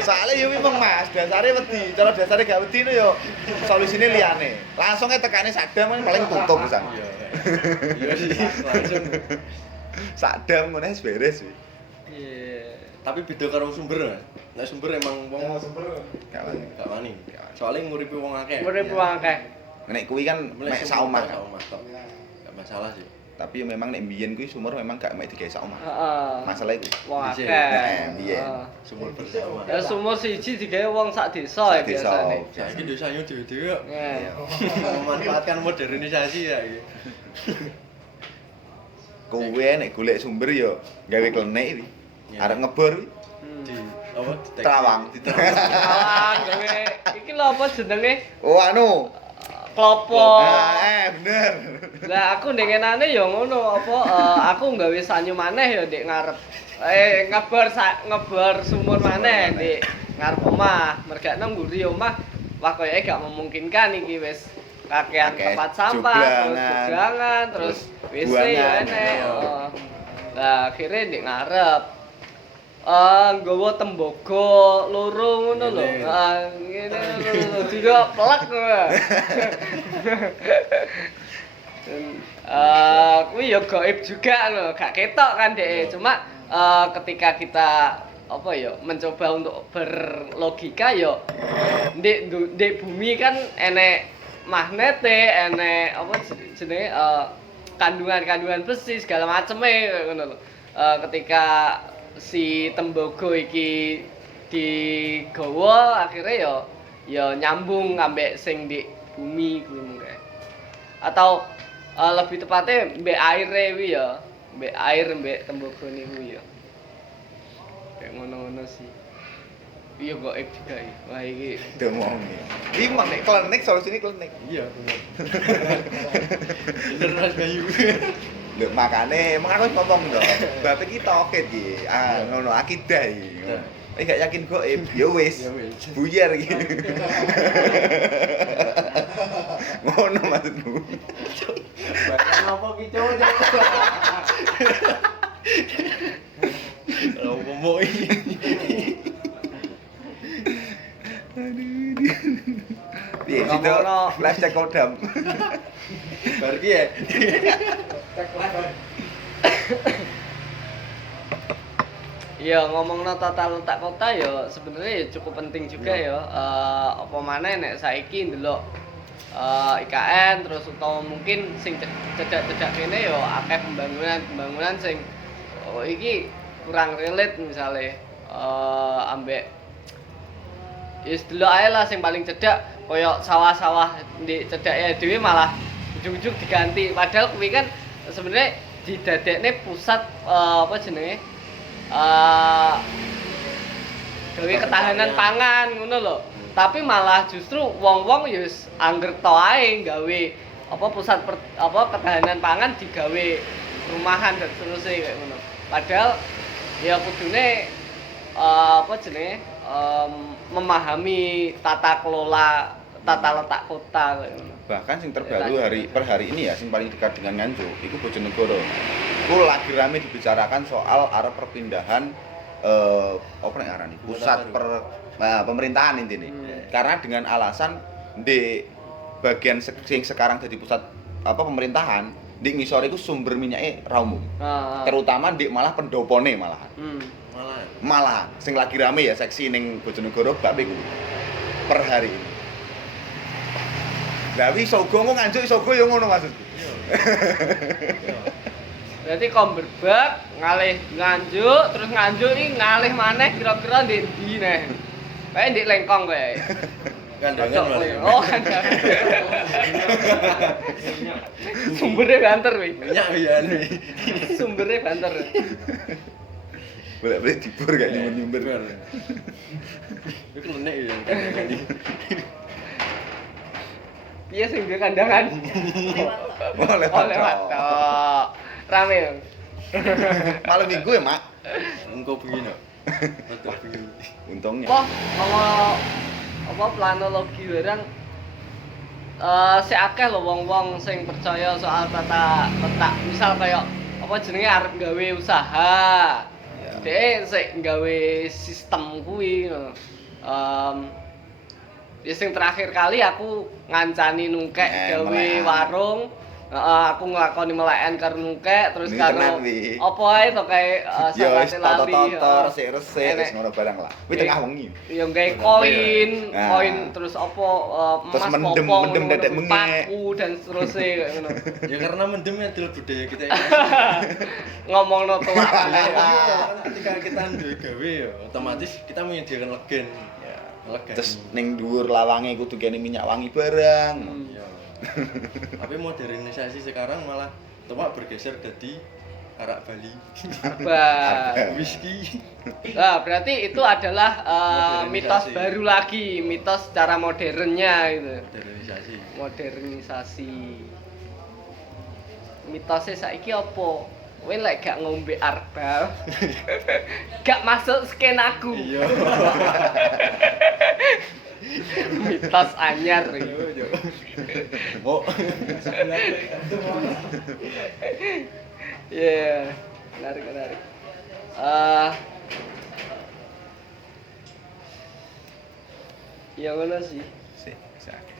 Soalnya ya memang Mas, dasarnya wedi. Cara dasarnya gak wedi no yo solusine liyane. Langsung tekane sadam kan paling tutup pisan. Iya. Iya sih, langsung. Sadam ngono wis beres wis. Iya. Tapi beda karo sumber, Mas. Nek sumber emang Ya wong sumber. Gak wani. gak wani. Soalnya nguripi wong akeh. Urip wong akeh. Nek kuwi kan mek sak omah. Sak omah tok. Ya. Gak masalah sih. Tapi memang nek mbiyen kuwi sumur memang gak mek digawe sak omah. Heeh. Masalah iku. Wong Dhisik. akeh. Biyen. Heeh. Sumur bersama. Ya sumur siji digawe wong sak desa ya Sak desa. biasane. Saiki desanya dhewe-dhewe kok. Ya. Memanfaatkan modernisasi ya iki. Kowe nek golek sumber yo gawe klenik iki. Ya. Arep ngebor kuwi. Di apa di Terawang. Kawan gawe iki lho apa jenenge? Oh anu. Klopo. Nah, bener. Lah aku ndengenane ya ngono apa aku nggawe sanyu maneh ya ndek ngarep. Ngebor sumur maneh ndek ngarep omah. Mergane mburi omah wah koyoke gak memungkinkan iki wis kakean Akeh tempat sampah, terus joglangan, joglangan, terus WC ya buangan, enek. iya. Oh. Lah akhirnya ndek ngarep nggawa tembaga loro ngono lho. Ngene. Ngene lho, juga plek ngono. Kuwi ya gaib juga lho, gak ketok kan dek. Cuma ketika kita apa ya mencoba untuk berlogika ya ndek bumi kan enek magnete, enek apa jenenge kandungan-kandungan besi segala maceme ngono lho. Ketika si tembaga iki digawa akhirnya ya nyambung ambek sing di bumi kuwi mungkin. Atau lebih tepatnya mbek aire kuwi ya, mbek air mbek tembaga niku ya. Kayak ngono-ngono sih. Iya kok juga iki. Wah iki Demongi. Iki mah nek klenik solusine klenik. Iya, bener. Bener Mas Bayu. Lho makane emang aku ngomong to. Bapak iki tauhid iki. Ah ngono akidah iki. Nek gak yakin gaib, ya wis. Ya wis. Buyar iki. Ngono maksudmu. Bahkan apa ki cowok Kalau ngomong iki. Piye situ? Ngomongno. Flash check kodam. Bar ki ya. Cek lah. ya ngomongno tata letak kota ya sebenarnya ya cukup penting juga ya. Apa maneh nek saiki ndelok IKN terus utawa mungkin sing cedak-cedak kene ya akeh pembangunan sing iki kurang relate misalnya ambek wis delok ae lah sing paling cedak koyo sawah-sawah di cedake dhewe malah ujug-ujug diganti padahal kuwi kan sebenarnya didadekne pusat apa jenenge gawe ketahanan pangan ngono lho. Tapi malah justru wong-wong ya wis angger to ae gawe apa pusat ketahanan pangan digawe rumahan dan seterusnya kayak ngono. Padahal ya kudune apa jenenge memahami tata kelola tata letak kota kayak ngono. Bahkan sing terbaru per hari ini ya sing paling dekat dengan Nganjuk iku Bojonegoro. Iku lagi rame dibicarakan soal arah perpindahan apa nek arane pusat pemerintahan intine. Karena dengan alasan di bagian sing sekarang jadi pusat apa pemerintahan di ngisor iku sumber minyaknya ra umum. Terutama di malah pendopone malahan. Malah sing lagi rame ya seksi ning Bojonegoro bape kuwi. Per hari ini. Lah wi iso uga nganjuk iso uga ya ngono maksudku. Berarti Komberbak ngalih Nganjuk, terus Nganjuk iki ngalih maneh kira-kira ndek ndi neh. Kayak ndek Lengkong kowe. Kandangan malah. Oh, kandangan. Sumbernya banter wi. Minyak ya nih. Sumbernya banter. Boleh-boleh dibur gak nyumber-nyumber. Itu klenek ya kandangan iki. Iya sing dia kandangan. Oh, Lewat tok. Rame. Malam minggu ya, Mak. Engko bengi no. Rada bengi. Untungnya. Apa planologi barang si akeh lho wong-wong sing percaya soal tata letak. Misal kayak apa jenenge arep gawe usaha. Ya. Dhek sik gawe sistem kuwi ngono. Ya sing terakhir kali aku ngancani nungkek gawe melekan. warung. Aku nglakoni meleken karo nungkek terus Ini karo tenan, Wi. apa ae to kae Ya wis salate lali. toto-toto resik-resik Enek. wis ngono barang lah. Kuwi tengah wengi. Ya gawe koin, Nah. koin terus apa Terus emas mendem- popong, mendem ngono, dadek mengek. paku dan seterusnya kayak ngono. Ya karena mendem ya adalah budaya kita ya. Ngomongno tuwa Ketika kita duwe gawe ya otomatis kita menyediakan legen. Ya, legen. Terus ning dhuwur lawange kudu kene minyak wangi barang. Iya. Tapi modernisasi sekarang malah coba bergeser jadi arak Bali, Bah. whisky. Nah, berarti itu adalah mitos Modernisasi. baru lagi, mitos cara modernnya gitu. Modernisasi. Modernisasi. Mitosnya saiki apa? Kowe lek gak ngombe arbal, gak masuk skenaku. Iya. Mitos anyar iki. Oh. Iya, menarik. Ya ngono sih. Sik, sakit.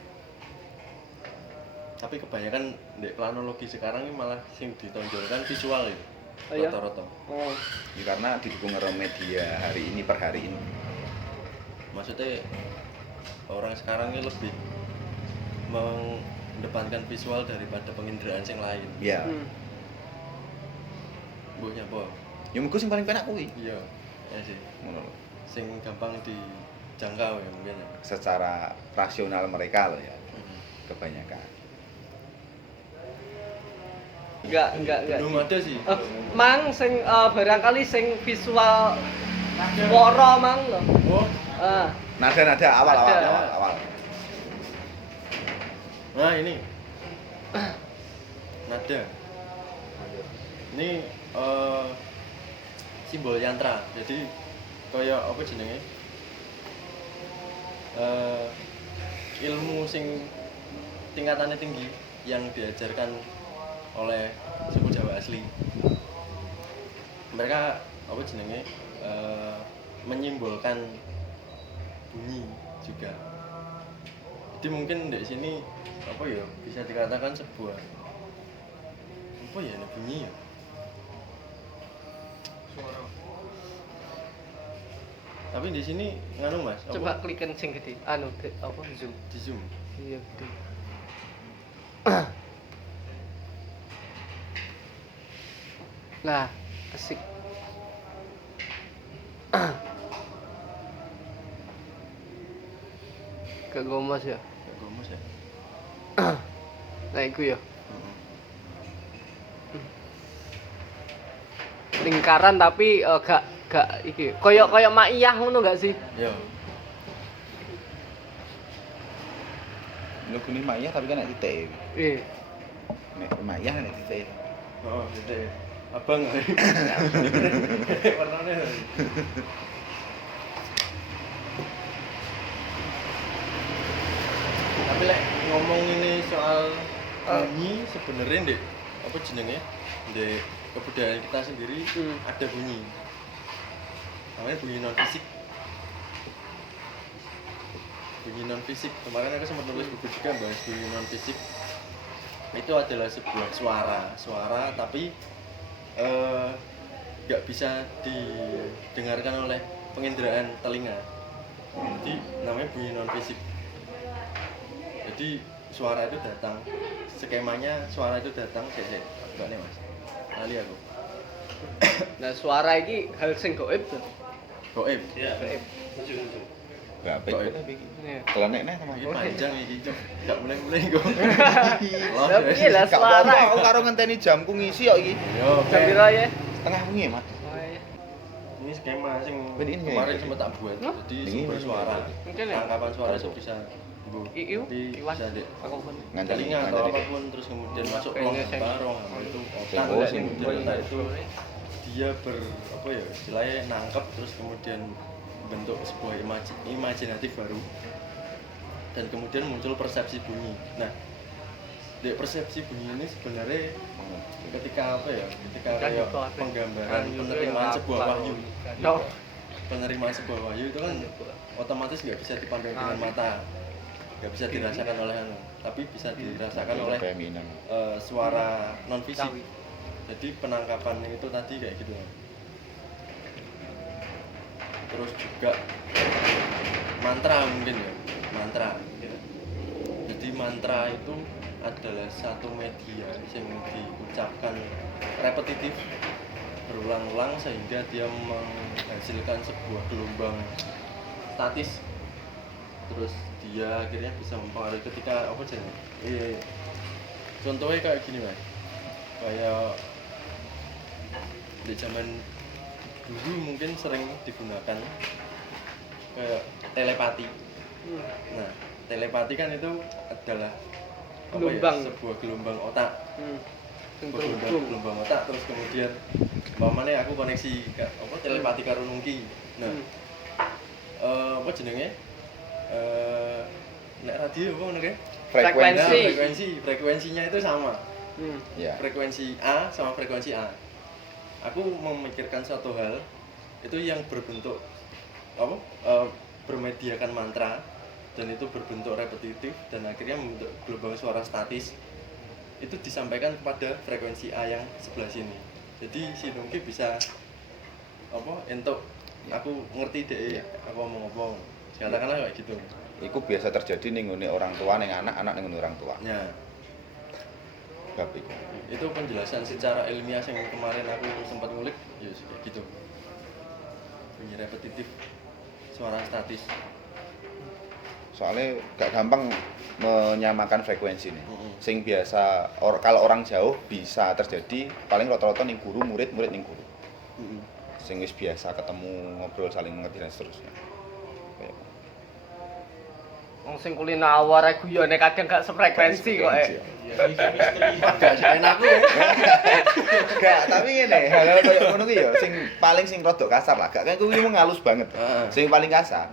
Tapi kebanyakan di planologi sekarang ini malah sing ditonjolkan visual itu. Oh iya? Rata-rata. Oh, Ya, karena didukung karo media hari ini per hari ini. Maksudnya orang sekarang ini lebih mengedepankan visual daripada penginderaan yang lain. Ya. Mbuhnya apa? Ya mengko sing paling penak kuwi. Iya. Ya sih. Ngono lho. Sing gampang dijangkau ya mungkin ya. Secara rasional mereka loh ya, kebanyakan. enggak. Belum ada sih. Mang sing barangkali sing visual woro mang lho. Oh, Nada-nada awal. nah ini. Nada. Ini simbol yantra. Jadi kayak apa jenenge? Ilmu sing tingkatannya tinggi yang diajarkan oleh suku Jawa asli. Mereka apa jenenge? Menyimbolkan bunyi juga. Jadi mungkin di sini apa ya bisa dikatakan sebuah apa ya ini bunyi ya. Tapi di sini nganu Mas, apa? Coba klikin sing gede. Anu apa zoom. Di zoom. Iya gede. Lah, asik. Gak gomas ya. Ya gomus ya. Nah, iku ya. Lingkaran tapi gak iki. Koyok maiyah ngono gak sih? Ya. Lho kene Maya tapi kan nek titik. Iya. Nek Maya nek titik. Oh, gitu ya. Abang. Warnanya. Tapi lek ngomong ini soal bunyi sebenarnya ndek apa jenenge? Ndek kebudayaan kita sendiri ada bunyi. Namanya bunyi non fisik. Bunyi non fisik. Kemarin aku sempat nulis buku juga bahas bunyi non fisik. Itu adalah sebuah suara tapi nggak bisa didengarkan oleh penginderaan telinga. Jadi namanya bunyi non fisik. Jadi suara itu datang, skemanya suara itu datang, enggak nih mas, lali aku. Nah, suara ini hal sing gaib tuh. Goib, Iya, Gaib. setuju. Gak Kok apa-apa. Iya. Klenek nih sama ini panjang ini cok, nggak mulai kok. Lah piye lah Gak suara? apa-apa, aku karo ngenteni jamku ngisi kok iki. Yo, Jam piro ya? Setengah wengi, Mas. Oh, iya. ini skema sing Ini kemarin ya? sempat tak buat. Hah? Jadi Ini sumber suara, Mungkin ya? tangkapan suara itu bisa Iu, tapi Iwan. bisa dek Aku pun. Ngancani, telinga atau ngancani. apapun, terus kemudian masuk Kayaknya ruang saya- barong itu otak, Oh, terus sing kemudian otak itu dia apa ya istilahnya nangkep, terus kemudian bentuk sebuah imajinatif baru dan kemudian muncul persepsi bunyi. Nah, di persepsi bunyi ini sebenarnya ketika apa ya, ketika kayak penggambaran penerimaan sebuah wahyu, No. penerimaan sebuah wahyu itu kan otomatis nggak bisa dipandang dengan mata, nggak bisa dirasakan oleh anu, tapi bisa dirasakan oleh Kayak Minang. suara non fisik. Jadi penangkapan itu tadi kayak gitu. Terus juga mantra mungkin ya, mantra. Jadi mantra itu adalah satu media yang diucapkan repetitif berulang-ulang sehingga dia menghasilkan sebuah gelombang statis. Terus dia akhirnya bisa mempengaruhi ketika apa sih? Iya. Contohnya kayak gini mas, kayak di zaman dulu mungkin sering digunakan kayak telepati. Nah, telepati kan itu adalah apa Gelombang. ya, sebuah gelombang otak. Sing Gelombang, terhubung. gelombang otak terus kemudian umpamanya aku koneksi apa telepati karo Nungki. Nah, apa jenenge? Nek radio apa ngono kae? Frekuensi. Nah, frekuensinya itu sama. Ya. Frekuensi A sama frekuensi A. Aku memikirkan suatu hal itu yang berbentuk apa? Bermediakan mantra dan itu berbentuk repetitif dan akhirnya membentuk gelombang suara statis. Itu disampaikan kepada frekuensi A yang sebelah sini. Jadi si Nungki bisa apa? Entuk aku ngerti deh, aku ngomong. Katakanlah kayak gitu. Iku biasa terjadi ning ngene orang tua ning anak, anak ning ngene orang tua. Ya, Bab iku. itu penjelasan secara ilmiah yang kemarin aku sempat ngulik, ya kayak gitu. Bunyi repetitif, suara statis. Soalnya gak gampang menyamakan frekuensi nih. Mm-mm. Sing biasa kalau orang jauh bisa terjadi paling rata-rata ning guru, murid ning guru. Sing wis biasa ketemu ngobrol saling mengerti dan seterusnya. Kayak Wong sing kulino awar ae guyone kadang gak sefrekuensi kok. Iya, Misteri. Gak selain aku ya. Gak, tapi ngene, hal-hal koyo ngono ki ya sing rada kasar lah. Gak kan kuwi ngalus banget. Heeh. Sing paling kasar.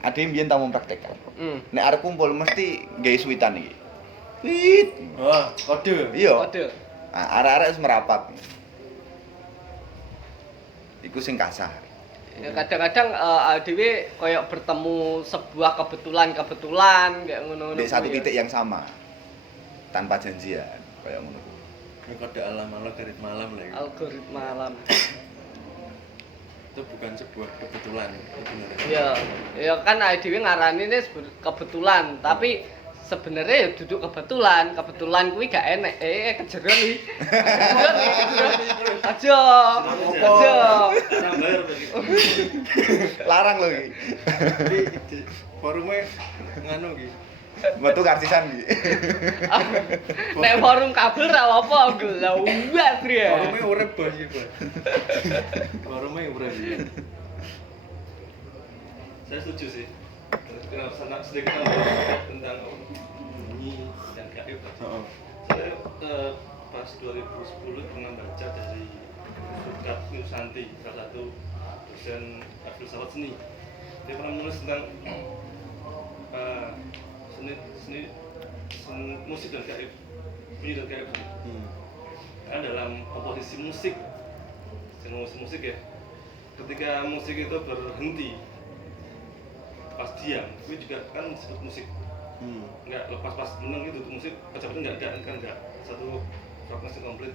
Ade mbiyen tau mempraktekkan. Nek arep kumpul mesti nggae suwitan iki. Wit. Wah, kode. Iya. Kode. Nah, arek-arek wis merapat. Iku sing kasar. Ya, kadang-kadang dhewe koyo bertemu sebuah kebetulan kayak ngono-ngono. Di satu kuwi ya. titik yang sama. Tanpa janjian, kayak ngono. Ini kode alam logaritma alam lah. Itu. Algoritma alam. Itu bukan sebuah kebetulan sebenarnya. Ya, ya kan dhewe ngarani ini kebetulan, tapi sebenarnya ya duduk kebetulan kuwi gak enek. Kejeron iki. Aja. Aja. Bayar begitu. Larang lho iki. Jadi di forumnya nganu gitu. Metu karsisan iki. Nek forum kabel ra apa lha wes ya. Forumnya urip bos iki, Bos. Forumnya urip iki. Saya setuju sih. Kenapa sana sedikit tambah tentang bunyi dan gaib. Heeh. Saya pas 2010 pernah baca dari Sukat Nusanti, salah satu dosen filsafat seni. Dia pernah menulis tentang seni musik dan gaib, bunyi dan gaib. Karena dalam komposisi musik, musik ya, ketika musik itu berhenti pas diam, itu juga kan disebut musik. Nggak lepas pas menang gitu musik baca-baca nggak satu frekuensi komplit.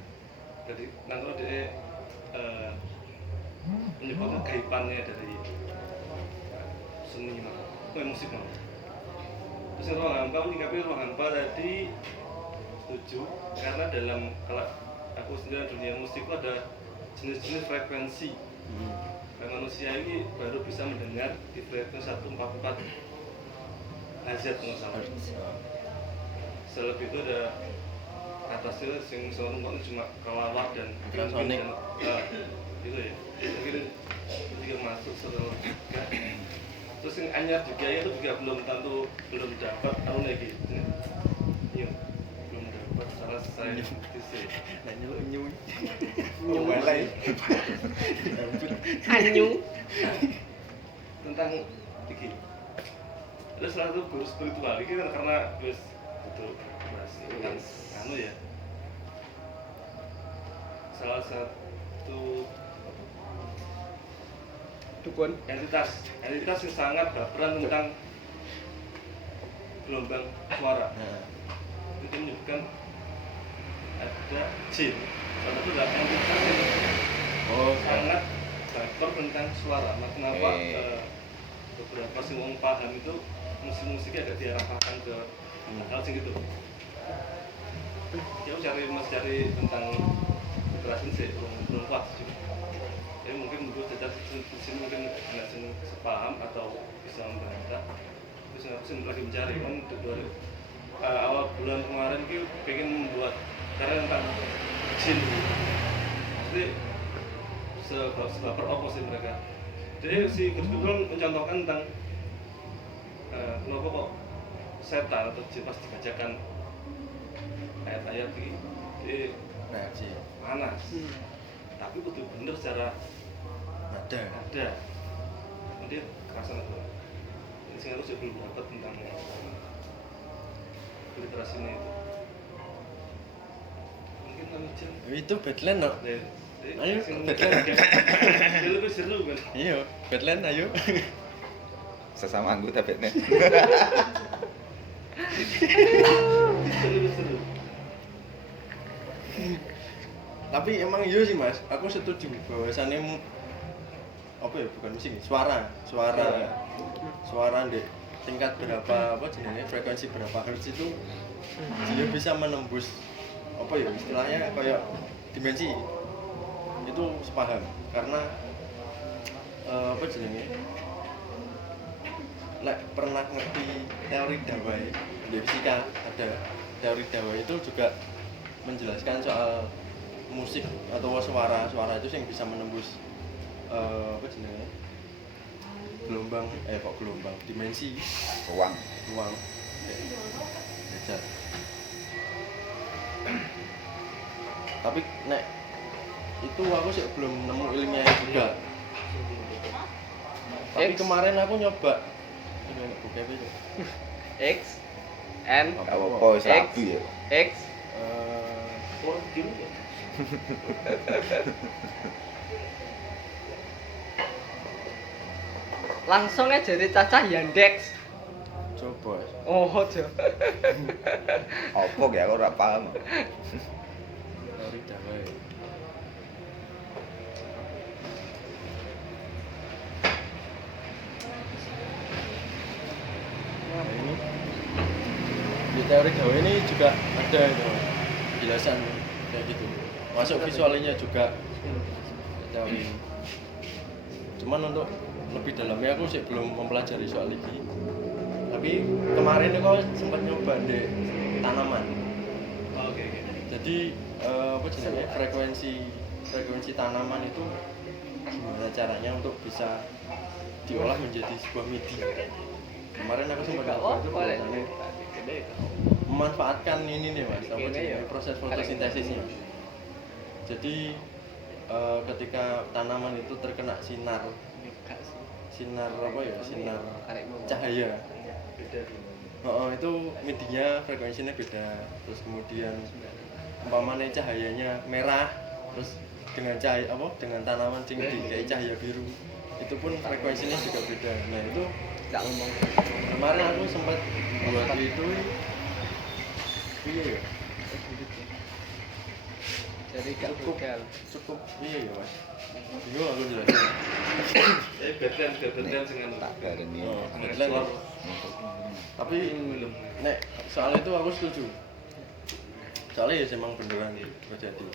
Jadi nanti kalau dia menyebabkan kehaipannya dari seni musik mau. Terus ruang hampa menyikapi ruang hampa tadi setuju karena dalam kalau aku sendiri dunia musik itu ada jenis-jenis frekuensi. Manusia ini baru bisa mendengar di frekuensi 144 Hz nggak salah. Selebih itu ada atasnya yang soalnya cuma kelawar dan ultrasonic. Gitu ya. Mungkin itu juga masuk setelah terus yang anyar juga itu juga belum dapat tahun lagi. Iya, belum dapat salah saya sih. Nyu. Mulai. Anyu. Tentang iki. Terus satu guru spiritual ini kan karena wis betul masih kan anu ya. Salah satu Dukun. entitas yang sangat berperan tentang gelombang suara. Nah, Itu menyebutkan ada jin. Salah satu adalah entitas yang sangat berperan tentang suara. Nah, kenapa beberapa sing wong paham itu musik-musiknya agak diarahkan ke hal segitu. Ya aku cari tentang kekerasan sih belum kuat juga. Jadi mungkin menurut cerita di sini mungkin nggak sepaham atau bisa membantah. Terus aku sih lagi mencari kan dari awal bulan kemarin itu pengen membuat karya tentang jin. Jadi sebaper apa sih mereka? Jadi si Gusdul mencontohkan tentang kenapa kok setan atau jin pas dibacakan ayat-ayat ini reaksi. panas. Tapi kudu bener secara ada. Kemudian kerasan itu. Jadi sih harus belum dapat tentang literasinya itu. Mungkin kamu jin. Itu Badland no. Ayo, Badland. Dia lebih seru kan. Iya, Badland ayo. Sesama anggota Batman. Seru. Tapi emang iya sih Mas, aku setuju bahwasannya apa ya, bukan musik nih, suara di tingkat berapa apa jenisnya, frekuensi berapa hertz itu dia bisa menembus apa ya istilahnya kayak dimensi itu sepaham karena apa jenisnya pernah ngerti teori Dawai di fisika ada teori Dawai itu juga menjelaskan soal musik atau suara itu yang bisa menembus apa jenisnya gelombang dimensi Ruang. Belajar. Tapi nek itu aku sih belum nemu ilmiahnya juga. Tapi kemarin aku nyoba ini enak buka apa itu? X N Apa wis rabi ya. X Keluar game ya. langsung aja dari cacah Yandex. Coba. Oh, aja. Apa ya aku ora paham. Teori Dawai. Nah, ini di teori Dawai ini juga ada itu penjelasan kayak gitu. Masuk visualnya juga teori. Cuman untuk lebih dalamnya aku sih belum mempelajari soal ini. Tapi kemarin itu kau sempat nyoba di tanaman. Oke. Jadi apa jenisnya frekuensi tanaman itu gimana caranya untuk bisa diolah menjadi sebuah MIDI. Kemarin aku sempat nyoba itu bahwasannya memanfaatkan ini nih Mas, apa jenisnya proses fotosintesisnya. Jadi ketika tanaman itu terkena sinar apa ya, sinar cahaya. Beda. Itu MIDI-nya frekuensinya beda. Terus kemudian umpamanya cahayanya merah, terus dengan dengan tanaman sing dikai cahaya biru, itu pun frekuensinya juga beda. Nah itu Enggak ngomong. kemarin aku sempat buat itu iya ya. Jadi gak begal. cukup iya ya mas bingung aku jelas Batman dengan Tak gareni. kebetulan tapi nek soal itu aku setuju soalnya ya emang beneran terjadi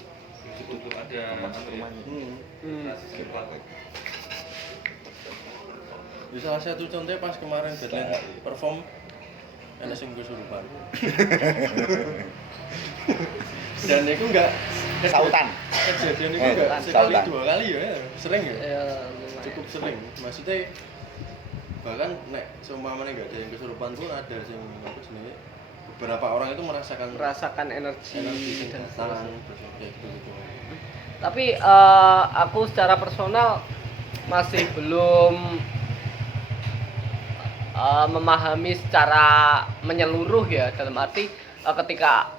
untuk ada rasa sekuat. ya salah satu contohnya pas kemarin Batman perform ada sing kesurupan dan itu enggak Sautan. kejadian itu enggak sekali sautan. 2 kali ya sering ya Ya lumayan. cukup sering maksudnya bahkan nek seumpamanya enggak ada yang kesurupan pun ada yang apa jenenge beberapa orang itu merasakan energi energi dan datang seterusnya. kayak gitu. Tapi aku secara personal masih belum memahami secara menyeluruh ya, dalam arti ketika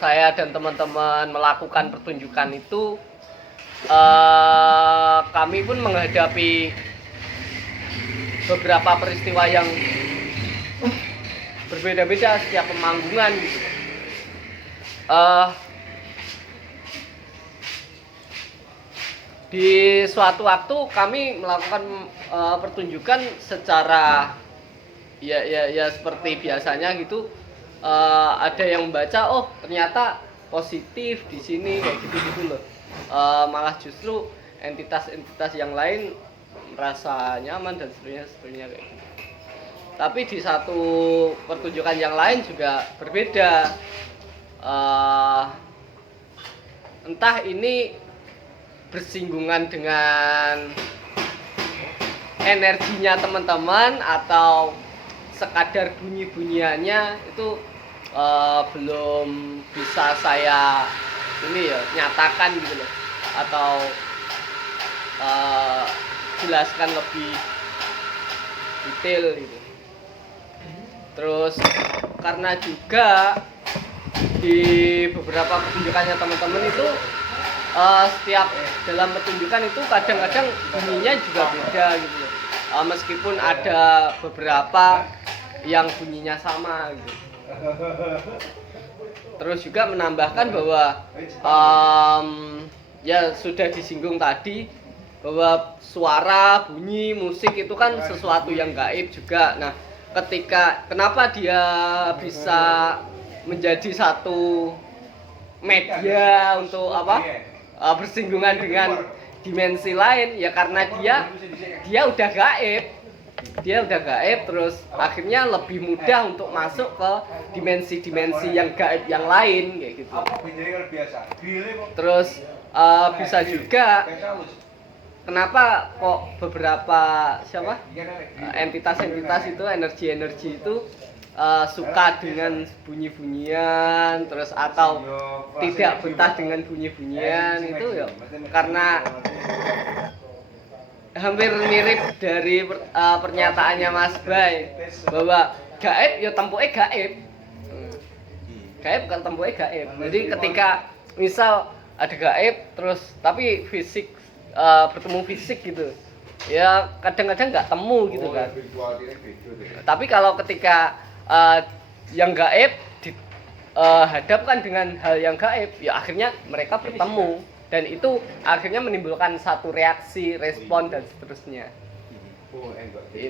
saya dan teman-teman melakukan pertunjukan itu kami pun menghadapi beberapa peristiwa yang berbeda-beda setiap pemanggungan gitu. Di suatu waktu kami melakukan pertunjukan secara ya seperti biasanya gitu. Ada yang membaca, oh ternyata positif di sini kayak gitu loh. Malah justru entitas-entitas yang lain merasa nyaman dan seterusnya kayak gitu. Tapi di satu pertunjukan yang lain juga berbeda. Entah ini bersinggungan dengan energinya teman-teman atau sekadar bunyi-bunyiannya itu belum bisa saya ini ya nyatakan gitu loh, atau jelaskan lebih detail gitu. Terus karena juga di beberapa pertunjukannya teman-teman itu setiap dalam pertunjukan itu kadang-kadang bunyinya juga beda gitu loh. Meskipun ada beberapa yang bunyinya sama gitu. Terus juga menambahkan bahwa ya sudah disinggung tadi bahwa suara, bunyi, musik itu kan sesuatu yang gaib juga. Nah, kenapa dia bisa menjadi satu media untuk bersinggungan dengan dimensi lain, ya karena dia udah gaib terus akhirnya lebih mudah untuk masuk ke dimensi-dimensi yang gaib yang lain kayak gitu. Terus bisa juga kenapa kok beberapa entitas-entitas itu, energi-energi itu suka dengan bunyi-bunyian terus atau tidak betah dengan bunyi-bunyian itu ya karena hampir mirip dari pernyataannya Mas Bay bahwa gaib ya tempuke gaib. Gaib kan tempuke gaib. Jadi ketika misal ada gaib terus tapi fisik bertemu fisik gitu. Ya kadang-kadang nggak temu gitu kan. Tapi kalau ketika yang gaib dihadapkan dengan hal yang gaib, ya akhirnya mereka bertemu dan itu akhirnya menimbulkan satu reaksi, respon dan seterusnya.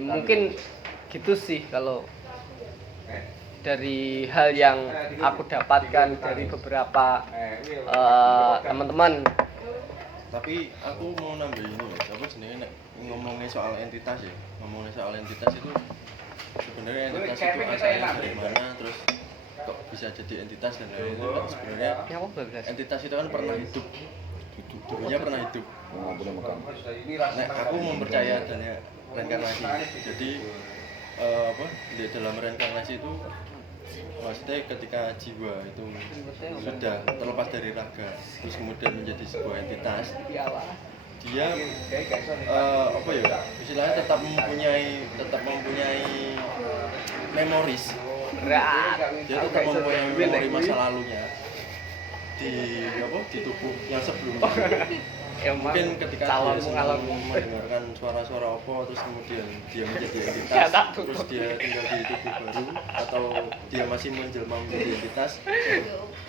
Mungkin gitu sih kalau dari hal yang aku dapatkan dari beberapa teman-teman. Tapi aku mau nambahin ini ya, apa jenenge nek ngomongin soal entitas ya. Ngomongin soal entitas itu sebenarnya entitas itu asalnya dari mana, terus kok bisa jadi entitas dan lain-lain. Sebenarnya entitas itu kan pernah hidup. Dulunya pernah hidup. Nek aku mempercaya adanya reinkarnasi. Jadi di dalam reinkarnasi itu maksudnya ketika jiwa itu sudah terlepas dari raga terus kemudian menjadi sebuah entitas, dia istilahnya tetap mempunyai memoris, dia tetap mempunyai memori masa lalunya di tubuh yang sebelumnya. Emang mungkin ketika calonmu dia kalau senang mendengarkan suara-suara opo terus kemudian dia menjadi Ya, entitas tak terus tutup. dia tinggal di tubuh baru atau dia masih menjelma menjadi entitas,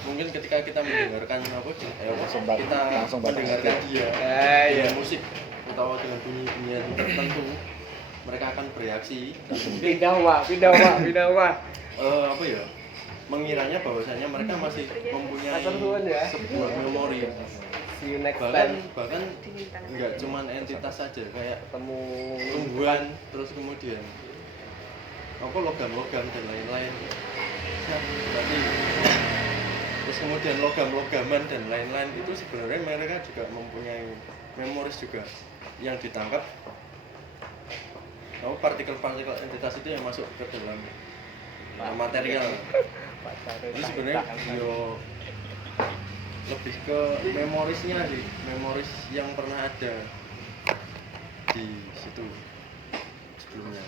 mungkin ketika kita mendengarkan kita langsung batas mendengarkan hati. dia Iya. dengan musik atau dengan bunyi-bunyian tertentu, mereka akan bereaksi dan mungkin pindah mah. apa ya, mengiranya bahwasanya mereka masih mempunyai Atur nuwun ya. sebuah memori, See you next bahkan time. nggak cuman entitas saja kayak Ketemu tumbuhan terus kemudian apa logam-logam dan lain-lain. Berarti terus kemudian logam-logaman dan lain-lain itu sebenarnya mereka juga mempunyai memoris juga yang ditangkap partikel-partikel entitas itu yang masuk ke dalam material. Jadi sebenarnya yo lebih ke memorisnya sih, memoris yang pernah ada di situ sebelumnya.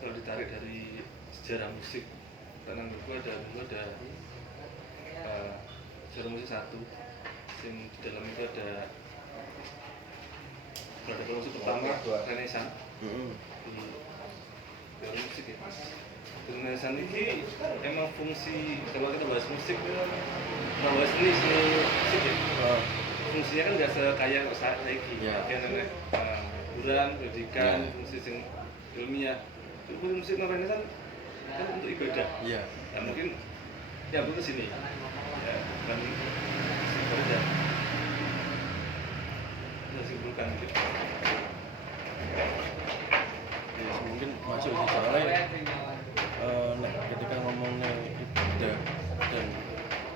Kalau ditarik dari sejarah musik, karena menurutku ada sejarah musik satu, yang di dalam itu ada musik pertama Renaissance di teori musik ya. Renaissance ini emang fungsi, kalau kita bahas musik bahas seni musik ya, fungsinya kan nggak sekaya saat lagi Ya. kayak nenek hiburan, pendidikan, Ya. fungsi yang ilmiah. Terus musik Renaissance kan untuk ibadah. Iya. Ya mungkin ya aku ke sini ya kan ibadah. Kita simpulkan gitu. Ya, mungkin masuk sih soalnya ketika ngomongnya ibadah dan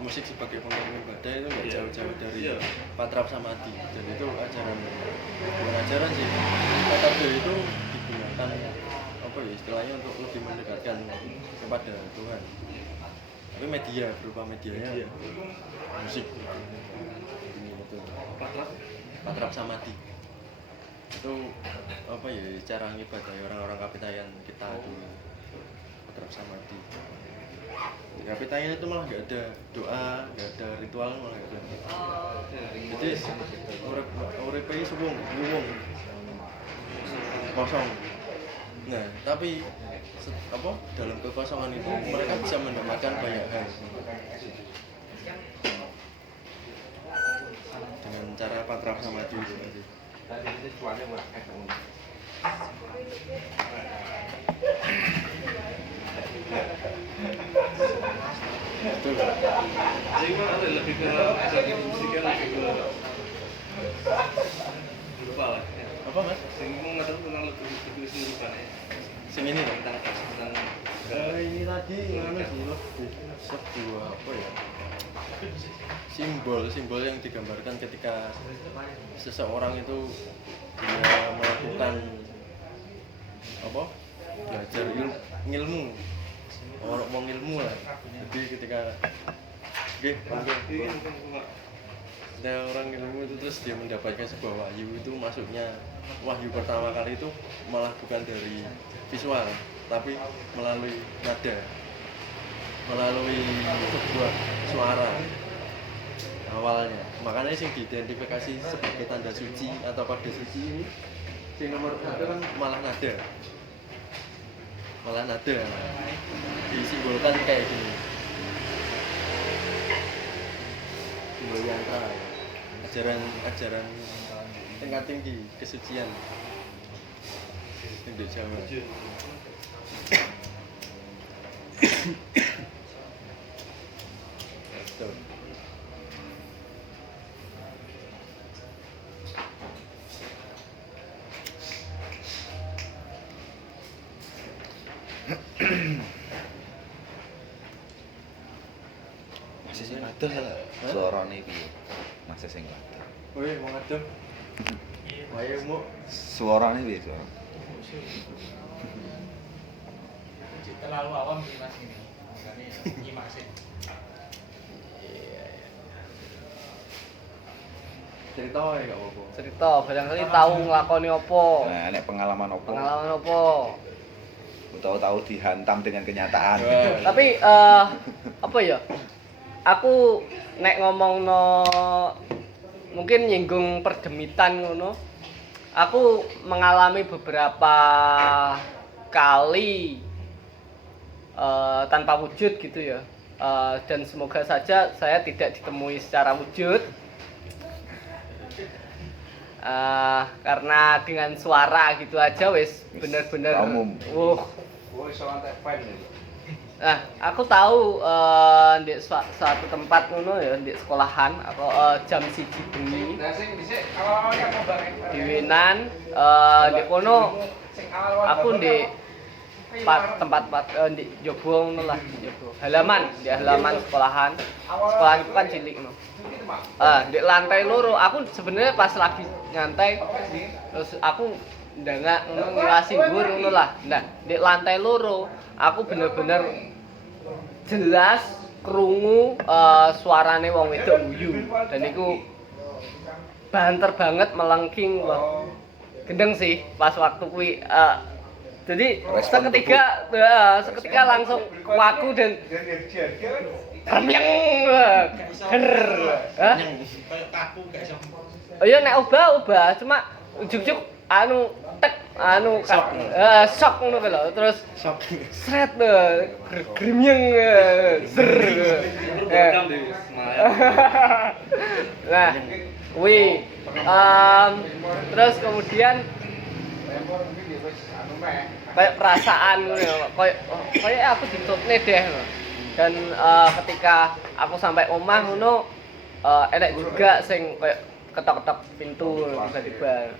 musik sebagai penggerak ibadah itu nggak Iya. jauh-jauh dari Iya. Patrap Samadhi, dan itu bukan ajaran sih. Metode itu digunakan apa ya istilahnya untuk lebih mendekatkan kepada Tuhan. Tapi media berupa medianya musik. Ini itu Patrap Samadhi. Itu apa ya cara ngibadah orang-orang Kapitayan kita dulu. Patrap Samadhi. Di Kapitayan itu malah nggak ada doa, nggak ada ritual, malah nggak ada. Jadi urip-uripnya suwung, kosong. Nah, tapi dalam kekosongan itu mereka bisa mendapatkan banyak hal dengan cara Patrap Samadhi itu tadi. Betul. Jadi memang ada lebih ke esensi musiknya lebih ke lupa lah ya. Apa mas? Sing mau ngatur tentang lebih seni lupa ya. Sing ini dong. Tentang Ini tadi lebih sebuah apa ya? Simbol yang digambarkan ketika seseorang itu dia melakukan belajar ilmu orang mau ilmu lah. Jadi ketika ada orang ilmu itu terus dia mendapatkan sebuah wahyu, itu masuknya wahyu pertama kali itu malah bukan dari visual tapi melalui nada, melalui sebuah suara awalnya. Makanya yang diidentifikasi sebagai tanda suci atau kode suci ini yang nomor satu kan malah nada disimbolkan kayak gini, simbol yantra, ajaran tingkat tinggi kesucian yang di Jawa. Betul. Masih sing adoh lah. Suarane piye? Masih sing adoh. Woi, mau ngadep. Ayo mu. Suarane piye suara? Terlalu awam sih mas ini, makanya nyimak sih. Cerita ya gak apa-apa. Cerita barangkali tahu nglakoni apa. Nah, nek pengalaman opo? Pengalaman apa? Tahu-tahu dihantam dengan kenyataan. Wah. Tapi apa ya? aku nek ngomongno mungkin nyinggung perdemitan ngono. Aku mengalami beberapa kali tanpa wujud gitu ya. Dan semoga saja saya tidak ditemui secara wujud. Karena dengan suara gitu aja wis bener-bener Umum. Nah, aku tahu di suatu tempat ngono ya, di sekolahan atau jam 1 bengi. Di Winan di kono aku di tempat di Jobo ngono lah, Jobo. Di halaman sekolahan. Sekolahan itu kan cilik ngono. Di lantai loro, aku sebenarnya pas lagi nyantai terus aku ndangak ngono ngiwasi dhuwur ngono lah. Nah, di lantai loro aku bener-bener jelas krungu suarane wong wedok guyu dan iku banter banget melengking wah. Gendeng sih pas waktu kuwi jadi seketika langsung waku dan remyeng ger. Hah? Kayak kaku gak iso. Oh iya nek obah cuma ujug-ujug anu tek anu shock ngono kuwi lho terus Shock. sret gremyeng ser. Program di Senayan. Nah, kuwi terus kemudian kayak perasaan ngono ya, kayak aku ditutne deh lho. Dan ketika aku sampai omah ngono enek juga sing kayak ketok-ketok pintu tiba-tiba.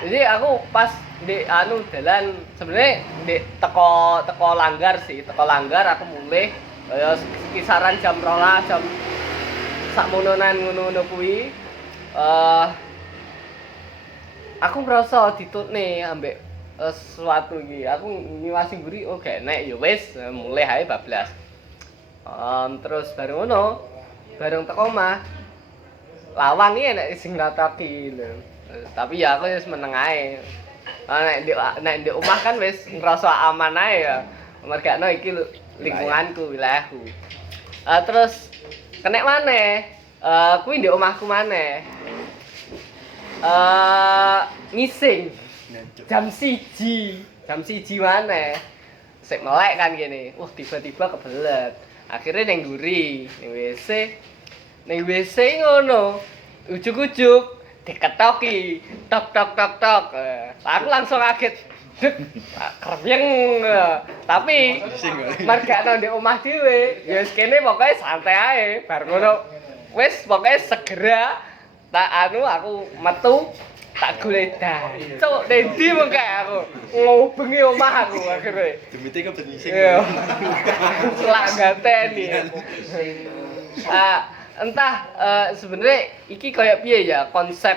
Jadi aku pas di dalan sebenarnya di teko langgar aku mulai kisaran jam 12 jam sakmononan ngono kuwi aku ngerasa ditutne ambek sesuatu iki. Aku ngiwasi mburi oh gak enek ya wis mulai ae bablas. Terus bareng ngono bareng teko omah lawang iki enek sing ngataki lho. Tapi ya aku wis meneng ae. Nek di omah kan wis ngerasa aman ae ya. Mergakno iki lingkunganku, wilayahku. Terus kenek maneh kuwi di omahku maneh. Ngising jam 1 maneh. Sik melek kan kene. Tiba-tiba kebelet. Akhirnya ning nguri, ning WC ngono. Ujug-ujug diketoki, tok. Aku langsung kaget. Kremyeng. Tapi margakno ndek omah dhewe, ya wis kene pokoke santai ae. Bar ngono wis pokoke segera aku metu tak golek dancuk ndi mengke aku ngobengi omah aku akhire. Demite kebenising. Iya. Selak gateni. Entah sebenarnya iki kayak piye ya konsep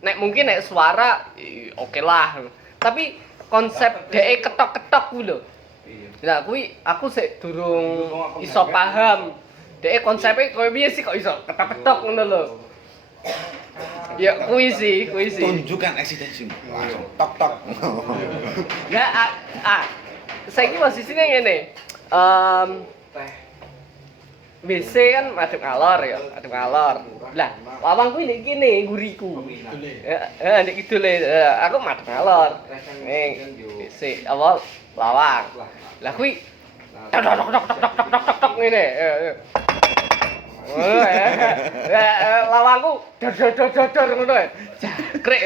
nek mungkin nek suara oke lah. Tapi konsep dhek ketok-ketok kuwi lho. Nah kuwi aku sik durung iso paham. Dhek konsepe koyo piye sih kok iso ketok-ketok ngono lho. Ya kuwi sih. Tunjukkan eksistensimu. Langsung tok. Ya saiki posisine ngene. WC kan madhep ngalor ya, Lah, lawang kuwi ndek kene nguriku. Heeh, ndek kidule. Aku madhep ngalor. Ning WC apa lawang. Lah kuwi tok ngene. Lawangku dor ngono. Jakrek.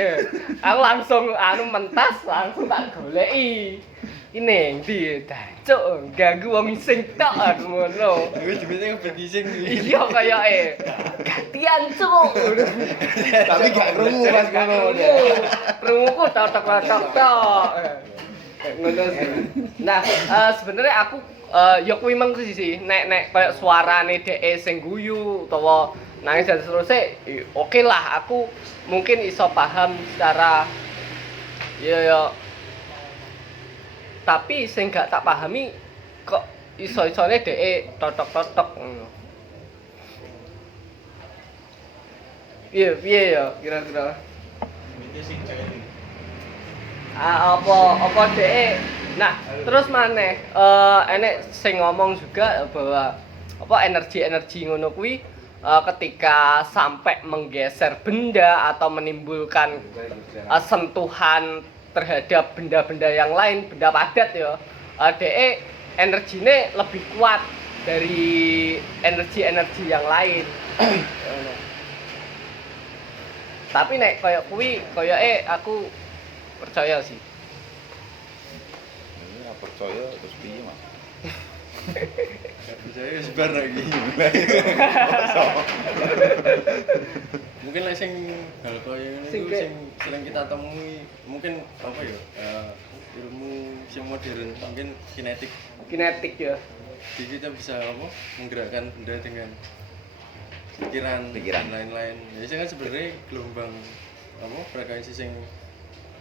Aku langsung mentas langsung tak goleki. Ini ndi dancuk ganggu wong sing tok aku ngono. Kuwi demite kebenising kuwi. Iya kayake. Gantian cuk. Tapi gak krungu pas ngono. Krunguku tok. Ngono sih. Nah, sebenarnya aku ya kuwi meng sih nek kayak suarane dhek sing guyu utawa nangis dan seterusnya oke lah aku mungkin iso paham secara ya tapi sing gak tak pahami kok iso-isone dhek totok ngono. Piye ya kira-kira. Demite sing jaga. Apa dhek Nah, terus maneh enek sing ngomong juga bahwa apa energi-energi ngono kuwi ketika sampai menggeser benda atau menimbulkan sentuhan terhadap benda-benda yang lain, benda padat ya, DE energine lebih kuat dari energi-energi yang lain. Tapi nek koyo kuwi koyoke aku percaya sih. Ini apa percaya terus piye, Mas? Gak percaya sebar lagi. Mungkin lah sing hal kaya ini Sing tuh kayak- sing sering kita temui mungkin apa ya ilmu yang modern mungkin kinetik. Kinetik ya. Jadi kita bisa apa menggerakkan benda dengan pikiran Pikiran. dan lain-lain. Biasanya kan sebenarnya gelombang apa frekuensi yang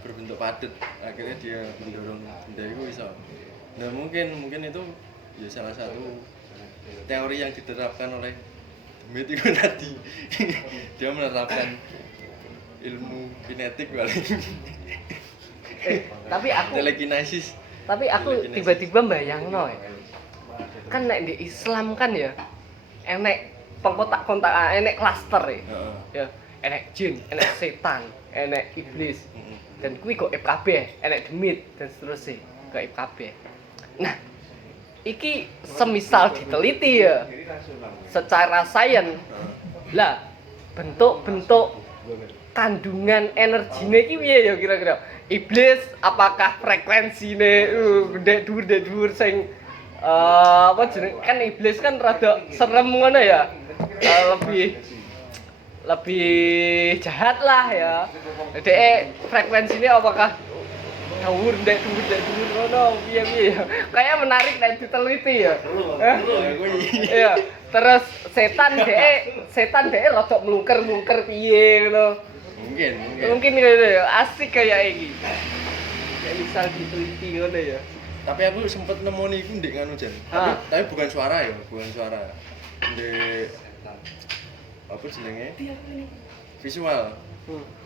berbentuk padat akhirnya dia mendorong benda itu bisa. Nah mungkin itu ya salah satu teori yang diterapkan oleh Demit itu tadi. Dia menerapkan ilmu kinetik paling. Tapi aku Telekinesis. Telekinesis. Tiba-tiba bayangno ya. Kan nek di Islam kan ya enek pengkontak-kontakan, enek klaster ya. Heeh. Ya, enek jin, enek setan, enek iblis. Heeh. Dan kuwi kok kabeh, enek demit dan seterusnya, kok kabeh. Nah, iki semisal diteliti ya secara sains lah bentuk-bentuk kandungan energine iki piye ya kira-kira? Iblis apakah frekuensine gede dhuwur sing apa jeneng kan iblis kan rada serem ngono ya. Lebih jahat lah ya. Dek frekuensinya apakah dhuwur ngono piye ya. Kayak menarik nek diteliti ya. Iya. Terus setan dek rada mlungker-mlungker piye ngono. Mungkin gitu ya, asik kayak iki. Kayak misal diteliti ngono ya. Tapi aku sempet nemu iku ndek nganu jan. Ah. Tapi bukan suara ya, bukan suara. Ndek apa jenenge? Visual.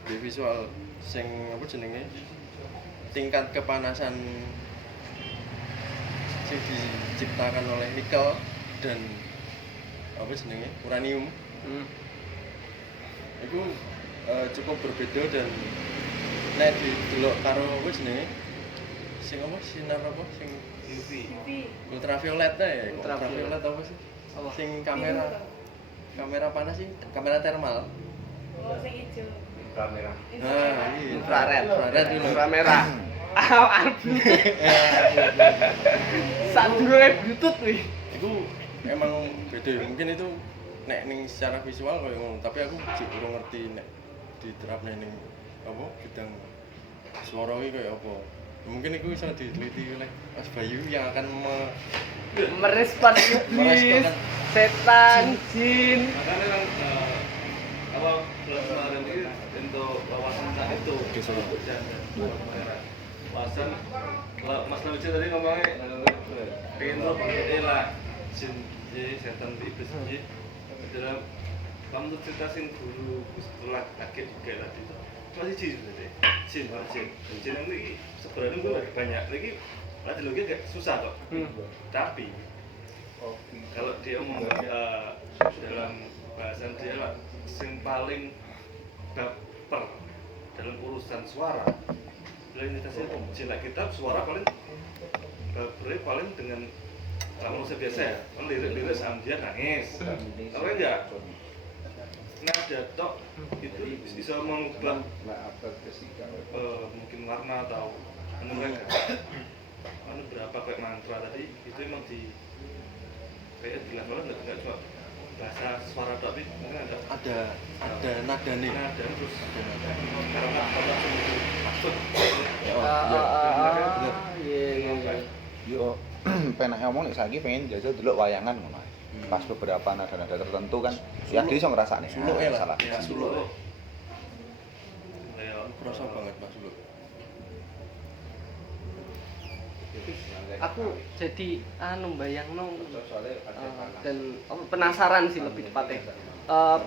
Di visual sing apa jenenge? Tingkat kepanasan sing diciptakan oleh nikel dan apa jenenge? Uranium. Iku cukup berbeda dan nek didelok karo apa jenenge? Sing apa sinar apa sing UV ultraviolet ya ultraviolet apa sih Apa? sing kamera panas sih kamera termal nah ini infrared itu Inframerah. Sadurunge Bluetooth wih. itu emang beda ya. Mungkin itu nek ning secara visual koyo ngono tapi aku jek kurang ngerti nek diterapne ning apa bidang suara iki koyo apa mungkin itu bisa diteliti oleh Mas Bayu yang akan Merespon iblis, setan, jin. Makanya kan apa bulan kemarin ini untuk wawasan saat itu wawasan Mas Nabi tadi ngomongnya pengen tuh lah jin setan iblis ini dalam kamu tuh ceritain guru setelah akhir juga tadi masih jin sebenarnya jin ini sebenarnya gue banyak lagi lagi agak susah kok tapi kalau dia mau dalam bahasan dia lah yang paling baper dalam urusan suara implementasi jin kitab suara paling bapernya paling dengan manusia biasa ya kan lirik dia nangis apa enggak nada tok itu bisa mengubah mungkin warna atau mereka berapa kayak mantra tadi itu emang di kayak di level nggak cuma bahasa suara tapi mungkin ada nada nih nada terus karena apa maksud Iya. Yo penak ngomong nek saiki pengen jajal delok wayangan ngono. Pas beberapa nada-nada tertentu kan ya dhewe iso ngrasakne. Suluk ya lah. Salah. ya suluk kayak kerasa banget Mas Suluk Aku jadi bayangno dan penasaran sih lebih tepatnya.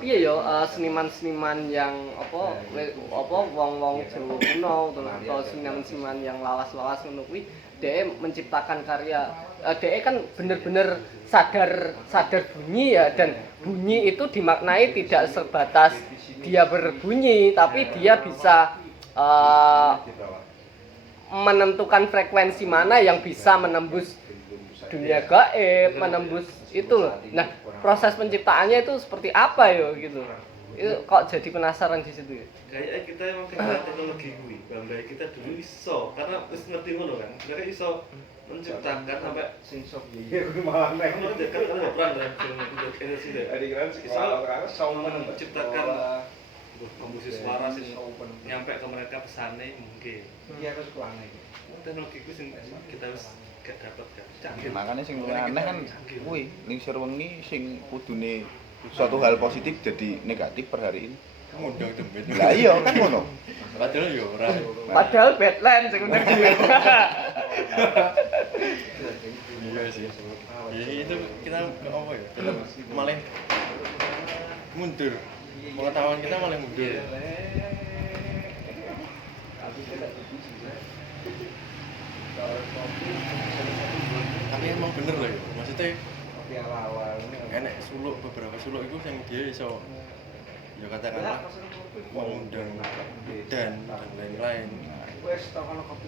Piye yo seniman-seniman yang apa wong-wong Jawa kuno atau seniman-seniman yang lawas-lawas ngono kuwi dia menciptakan karya, dia kan bener-bener sadar bunyi ya, dan bunyi itu dimaknai tidak sebatas dia berbunyi, tapi dia bisa menentukan frekuensi mana yang bisa menembus dunia gaib, menembus itu loh. Nah, proses penciptaannya itu seperti apa ya gitu. Itu kok jadi penasaran di situ ya. Kayaknya kita emang kenal teknologi gue, bambai kita dulu iso, karena wis ngerti ngono kan, mereka iso menciptakan sampai Sing sok iya malah nek. kamu dekat kan nggak pernah dalam film energi deh, iso menciptakan komposisi suara sih nyampe ke mereka pesannya mungkin. Iya harus kelane. Teknologi gue sing kita harus gak dapat kan, canggih. Makanya sing aneh kan kuwi ning wengi sing kudune suatu hal positif jadi negatif per hari ini. Ngundang dembet. Lah iya kan ngono. Padahal ya ora. Padahal Batman sing bener dia. Iya sih. Ya itu kita ke apa ya? Kita malah mundur. Pengetahuan kita malah mundur. Tapi emang bener loh ya. Maksudnya enek suluk beberapa suluk itu yang dia iso ya katakanlah mengundang dan lain-lain.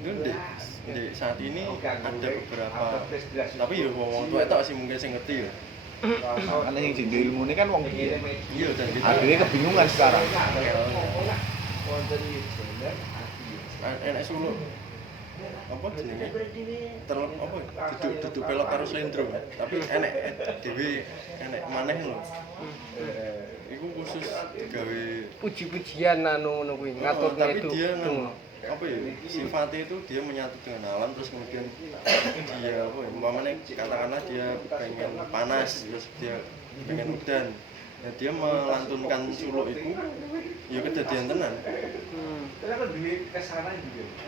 Itu di saat ini ada beberapa, tapi ya wong tua itu sih mungkin sing ngerti ya. Karena yang jadi ilmu ini kan wong dia. Iya dan kita Akhirnya kebingungan sekarang. enek suluk apa jenenge terlalu apa duduk pelok karo slendro tapi enek dhewe enek maneh lho. Iku khusus gawe Puji-pujian anu ngono kuwi, ngatur tapi itu. dia apa ya sifatnya itu dia menyatu dengan alam terus kemudian dia apa ya umpamanya katakanlah dia pengen panas terus dia pengen udan ya dia melantunkan suluk itu ya kejadian tenan.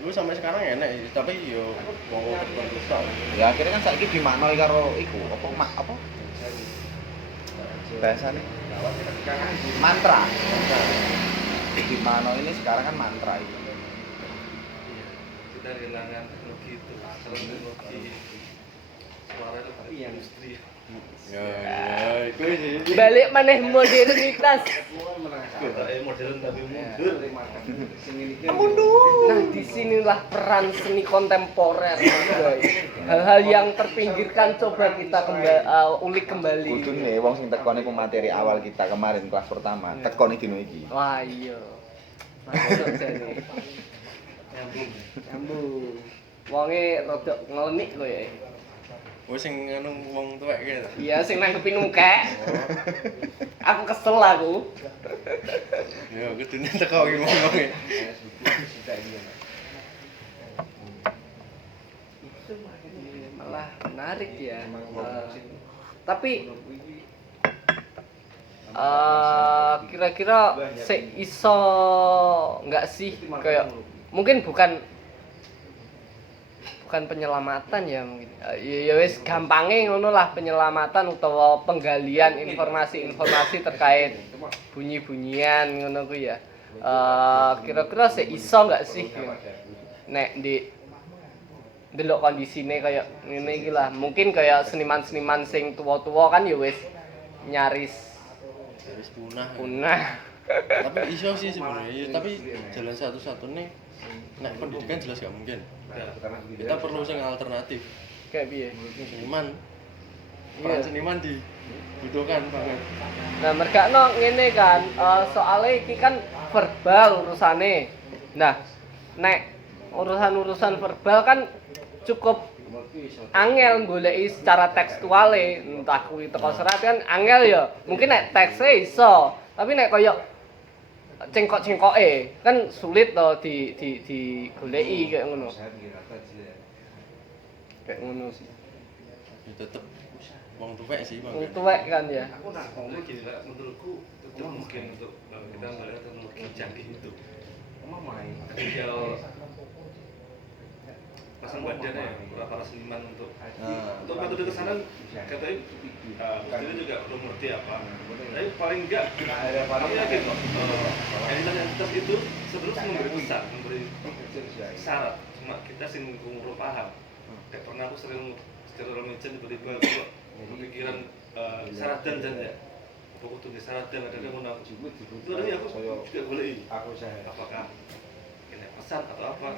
Lu sampai sekarang enak ya, tapi yo mau tertentu tok. Ya akhirnya kan saiki dimaknoi karo iku apa bahasane mantra. Dimaknoi ini sekarang kan mantra itu. Kita kehilangan teknologi itu, kalau teknologi suara itu kan industri. Ya, itu sih. Balik maneh modernitas. Modern tapi mundur. Nah, disinilah peran seni kontemporer. Hal-hal yang terpinggirkan coba kita ulik kembali. Kudune wong sing tekoni ku materi awal kita kemarin kelas pertama, tekoni dino iki. Wah iya. Masuk jane. Nyambung. Wonge rada ngelenik kok ya. Wes sing anu wong tuwek ki. Iya, sing nanggepi nungkek. Aku kesel aku. Ya, kudune teko iki ngomonge. Malah menarik ya. Tapi kira-kira iso nggak sih kayak mungkin bukan penyelamatan ya mungkin ya wis gampange ngono lah penyelamatan utawa penggalian informasi terkait bunyi-bunyian ngono ku ya. Kira-kira iso nggak sih nek di delok kondisine kayak ngene iki lah. Mungkin kayak seniman-seniman sing tuwa-tuwa kan ya wis nyaris Wis punah. Tapi iso sih sebenarnya, tapi jalan satu-satunya nek pendidikan jelas gak mungkin. Kita perlu sing alternatif. Kayak piye? Seniman. Peran seniman dibutuhkan banget. Nah, mergakno ngene kan, soalnya iki kan verbal urusane. Nah, nek urusan verbal kan cukup angel goleki secara tekstuale, entah kuwi teko serat kan angel ya. Mungkin nek tekse iso, tapi nek koyo cengkok-cengkoke kan sulit to di goleki kayak ngono. Kayak ngono sih. Ya tetep wong tuwek sih Wong makanya. tuwek kan ya. Jadi gini lah, menurutku tetap mungkin untuk kita melihat teknologi canggih itu. Tinggal pasang badan ya, para seniman untuk metode kesana katanya itu juga belum ngerti apa. Tapi paling enggak, kami yakin kok entitas itu sebelum memberi pesan, memberi syarat. Cuma kita sing kurang paham. Kayak pernah aku sering secara remajan tiba-tiba aku kepikiran saradan dan ya. Aku tuh di saradan ada yang mau itu ada aku juga boleh. Apakah ini pesan atau apa?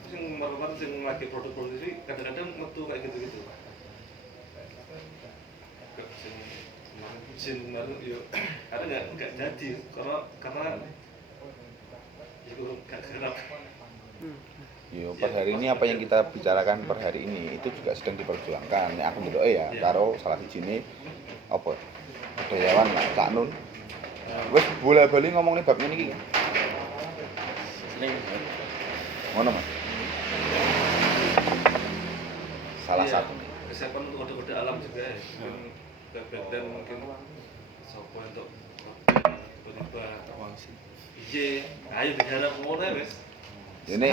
Aku sih kemarin sih lagi produk-produk ini kadang-kadang metu kayak gitu-gitu. Sing kemarin yo karena nggak jadi karena itu nggak gerak. Yo, per hari ini apa yang kita bicarakan per hari ini itu juga sedang diperjuangkan. Nek aku ndelok ya, karo salah sijine apa? Budayawan lah, Cak Nun. Wis bola-bali ngomong nih bab ngene iki. Sering. Ngono, Mas. Salah Iya, satu. kesiapan untuk kode-kode alam juga ya. Mungkin dan mungkin sopo untuk tiba-tiba Wangsi. iya, ayo digarap ngono ya wis. Ini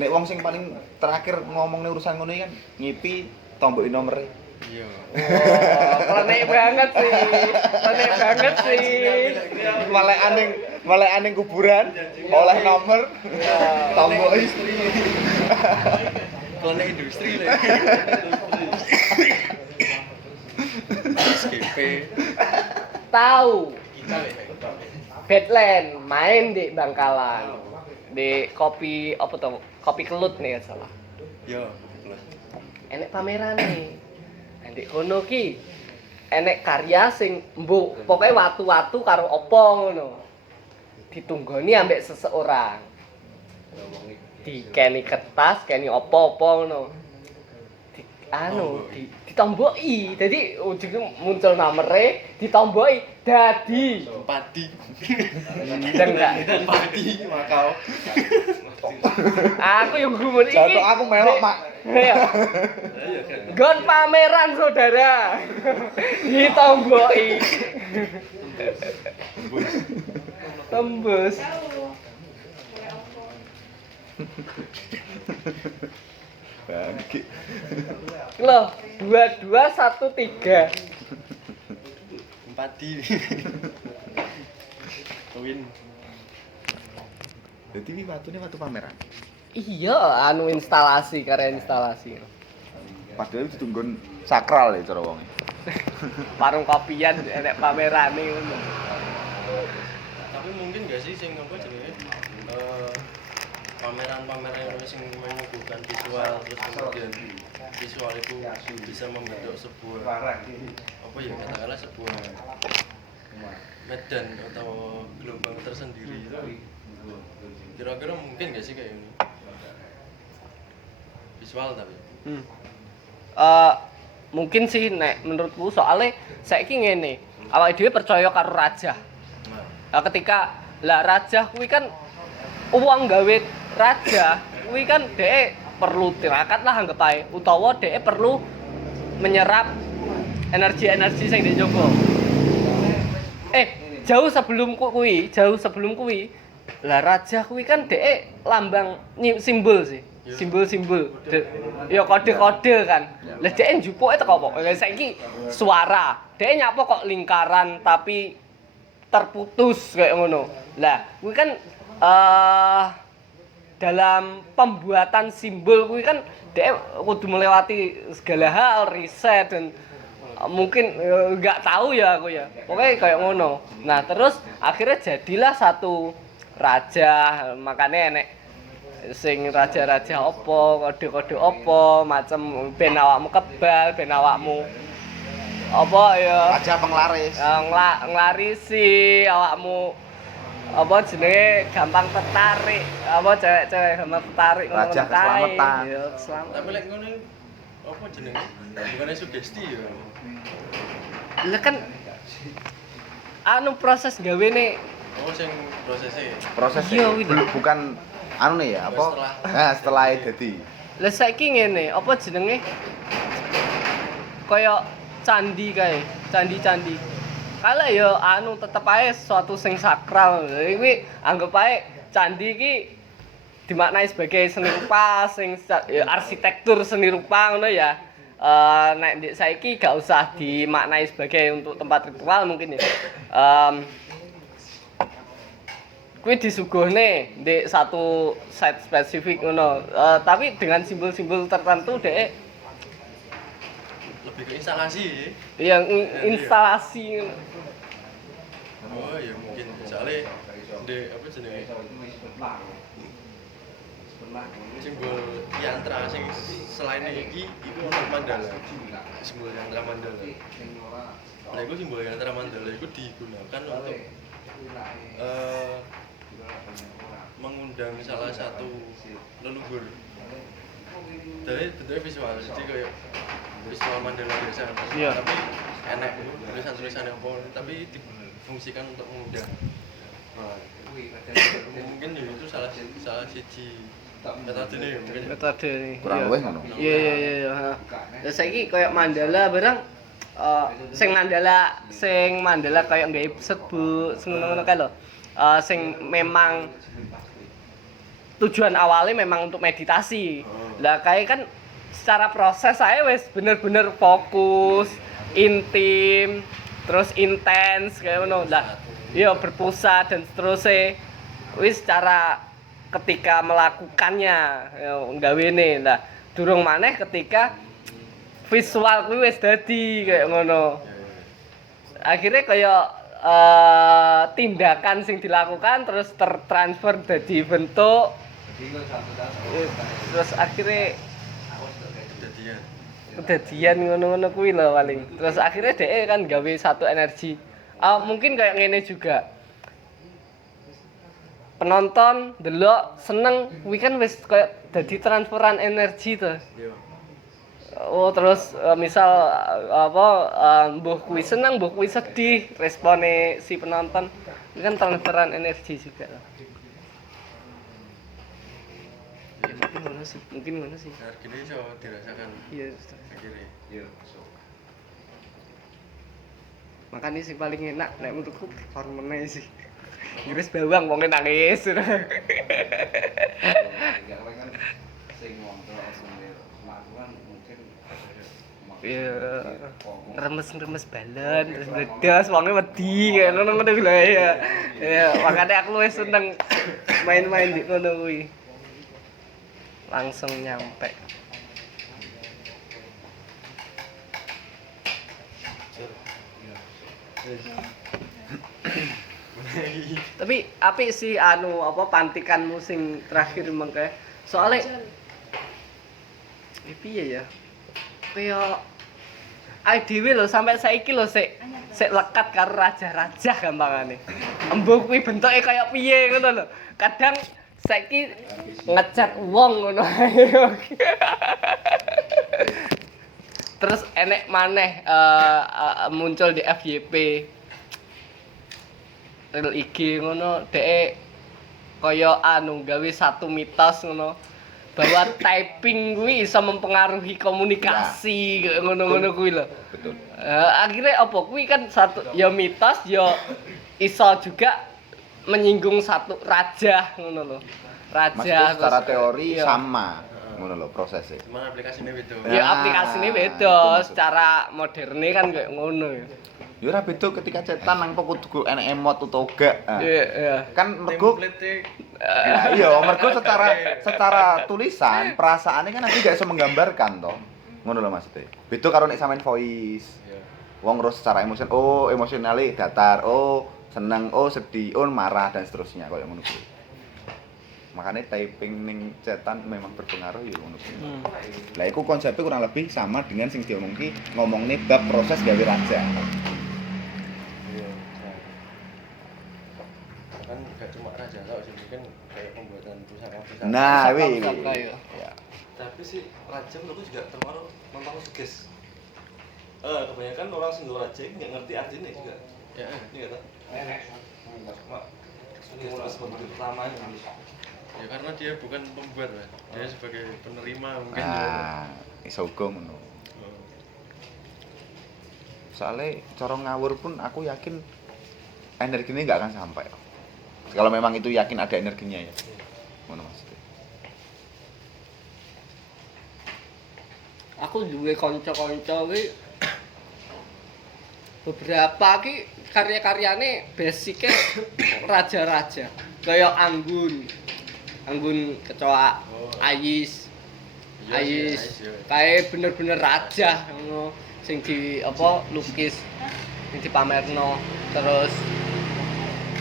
nek wong sing paling terakhir ngomong urusan ngono iki kan ngipi tomboki nomere. Iya. Wah, klenik banget sih. Klenik banget sih. Malah aning kuburan oleh nomor tomboki Klenek industri lah. SGP. Tahu Kita lah. Badland main di Bangkalan. Di kopi apa tuh? Kopi Kelut nih ya salah. Yo. Enek pameran nih. Enek kono ki enek karya sing mbok pokoke watu-watu karo opo ngono. Ditunggoni ambek seseorang. Dikeni kertas, keni opo-opo ngono. Ditomboki. Dadi ujung muncul nomere, ditomboki dadi Padi. enggak. Padi Makau. Aku yang gumun iki. Jatuh aku melok, Mak. Iya. Iya kan. Gon pameran saudara. Ditomboki. Tembus. Bangki. Loh, 2213. Padi. Win. Jadi ini watu pameran. Iya, anu instalasi, karya instalasi. Padahal ditunggon sakral ya cara wonge. Parung kopian enek pamerane ngono. Tapi mungkin gak sih sing apa jenenge? Pameran-pameran sing menyuguhkan visual terus kemudian visual itu bisa membentuk sebuah apa ya katakanlah sebuah medan atau gelombang tersendiri itu kira-kira mungkin gak sih kayak ini visual tapi Mungkin sih nek menurutku soalnya saiki ngene, awake dhewe percaya karo raja. Nah, ketika lah raja kuwi kan uang gawe raja kuwi kan dhek perlu tirakat lah anggap ae utawa dhek perlu menyerap energi-energi sing ndek njaba. Jauh sebelum kuwi lah raja kuwi kan dhek lambang simbol sih. Simbol-simbol. Ya kode-kode kan. Lah dhek njupuke teko apa? Lah saiki suara. Dhek nyapa kok lingkaran tapi terputus kayak ngono. Lah, kuwi kan dalam pembuatan simbol kuwi kan dhek kudu melewati segala hal, riset dan mungkin nggak tahu ya aku ya. Pokoknya kayak ngono. Nah, terus akhirnya jadilah satu raja, makanya enek sing raja-raja opo, kode-kode opo, macam ben awakmu kebal, ben awakmu apa ya Raja penglaris. nglarisi awakmu apa jenenge gampang tertarik, apa cewek-cewek gampang tertarik ngono Raja kae. keselamatan. Ya, keselamatan. tapi lek ngono apa jenenge bukannya sugesti ya Lah kan anu proses gawene oh sing prosesnya Prosesnya Iya, bukan anu nih ya apa? Nah, setelah dadi. lah saiki ngene, apa jenenge? Kaya candi kae, candi-candi. Kala ya anu tetep ae suatu sing sakral. Kuwi anggap ae candi iki dimaknai sebagai seni rupa sing ya, arsitektur seni rupa ngono ya. Nek ndek saiki gak usah dimaknai sebagai untuk tempat ritual mungkin ya. kuwi disuguhne di satu site spesifik ngono. Tapi dengan simbol-simbol tertentu dek Lebih ke instalasi. yang instalasi ngono. Oh ya mungkin soalnya di apa jenenge simbol yantra sing selain iki iku ono mandala. Simbol yantra mandala. Nah, itu simbol yantra mandala itu digunakan untuk mengundang salah satu leluhur. Jadi bentuknya visual, jadi kayak visual mandala biasa. Iya. Tapi enak tulisan-tulisan yang apa, tapi difungsikan untuk mengundang. Nah, mungkin ya itu salah siji metode nih mungkin. Metode nih. Kurang Iya. luwih ngono. Iya. Lah saiki koyo mandala barang sing mandala koyo nggae sebu ngono-ngono kae lho. Sing memang tujuan awalnya memang untuk meditasi. Lah kayak kan secara proses saya wis bener-bener fokus, intim, terus intens kayak ngono. Lah iya berpusat dan seterusnya. Wis secara ketika melakukannya nggawene. Lah durung maneh ketika visual kuwi wis dadi kayak ngono. Akhirnya kayak tindakan sing dilakukan terus tertransfer jadi bentuk terus akhirnya kejadian ngono-ngono kuwi lho paling terus akhirnya dhek kan gawe satu energi mungkin kayak ngene juga penonton delok seneng kuwi kan wis kayak dadi transferan energi to. Oh terus misal mbuh kuwi seneng, mbuh kuwi sedih, respone si penonton ini kan transferan energi juga. Ya mungkin ngono sih. Harganya iso dirasakan. Iya. Akhirnya. Makanya sih paling enak nek menurutku performane sih. Iris bawang wonge nangis. Iya, remes-remes balon, terus meledas, wonge wedi kayak ngono-ngono lho ya. Ya, makanya aku wis seneng main-main di ngono kuwi. Langsung nyampe. Tapi apik sih pantikanmu sing terakhir mengke. Soalnya piye ya? Kayak dhewe lho sampai saiki lho sik lekat karo raja-raja gampangane. Embuh kuwi bentuke kaya piye ngono lho. Kadang saiki ngecat wong ngono ae. Terus enek maneh muncul di FYP. Real IG ngono dhek kaya gawe satu mitos ngono. Bahwa typing kuwi iso mempengaruhi komunikasi kayak ngono-ngono kuwi lho. Betul. Akhirnya apa kuwi kan satu ya mitos ya iso juga menyinggung satu raja ngono lho. Raja Maksudnya secara terus, teori iya. sama ngono lho prosesnya. Cuman aplikasinya beda. Ya Nah, aplikasine itu beda, maksud. secara moderne kan kayak ngono ya. Ya ora beda ketika cetan nang kudu enek emot utawa gak. Iya. Kan mergo Template nah, iya, mergo secara tulisan perasaannya kan nanti gak iso menggambarkan toh. Ngono lho maksudnya. Beda karo nek sampean voice. Wong ngerus secara emosionale datar, seneng, sedih, marah dan seterusnya kayak ngono kuwi. Makanya typing ning cetan memang berpengaruh ya ngono kuwi. Lah iku konsepnya kurang lebih sama dengan sing ngomongne bab proses gawe raja. Iya. Kan gak cuma raja tau sih, mungkin kayak pembuatan pusaka-pusaka. Nah, Pusaka, wih. ya. Tapi sih raja menurutku juga terpengaruh tentang suges. Kebanyakan orang sing raja nggak ngerti artinya juga. Ya. Iya kan? Cuma suges sebagai pertama Ya karena dia bukan pembuat, Mas. Dia sebagai penerima mungkin. Nah, iso uga ngono. Soalnya cara ngawur pun aku yakin energinya nggak akan sampai. Kalau memang itu yakin ada energinya ya. Ngono maksudnya. Aku duwe kanca-kanca kuwi beberapa ki karya-karyane basicnya raja-raja kayak Anggun Kecoa, Ayis kayak bener-bener raja ngono sing di apa lukis sing dipamerno terus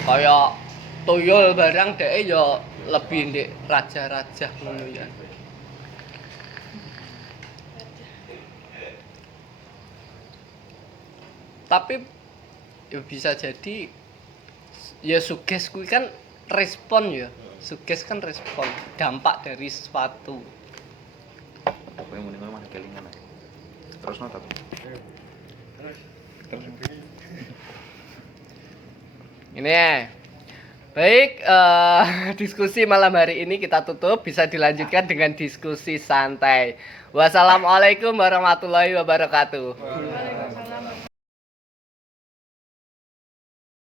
kaya tuyul barang dhek ya lebih ndek raja-raja ngono ya. Tapi ya bisa jadi ya suges kuwi kan respon ya. Suges kan respon, dampak dari sesuatu. Apa yang mendingan mana kelingan aja. Terus nota. Terus. Ini ya. Baik, diskusi malam hari ini kita tutup, bisa dilanjutkan dengan diskusi santai. Wassalamualaikum warahmatullahi wabarakatuh.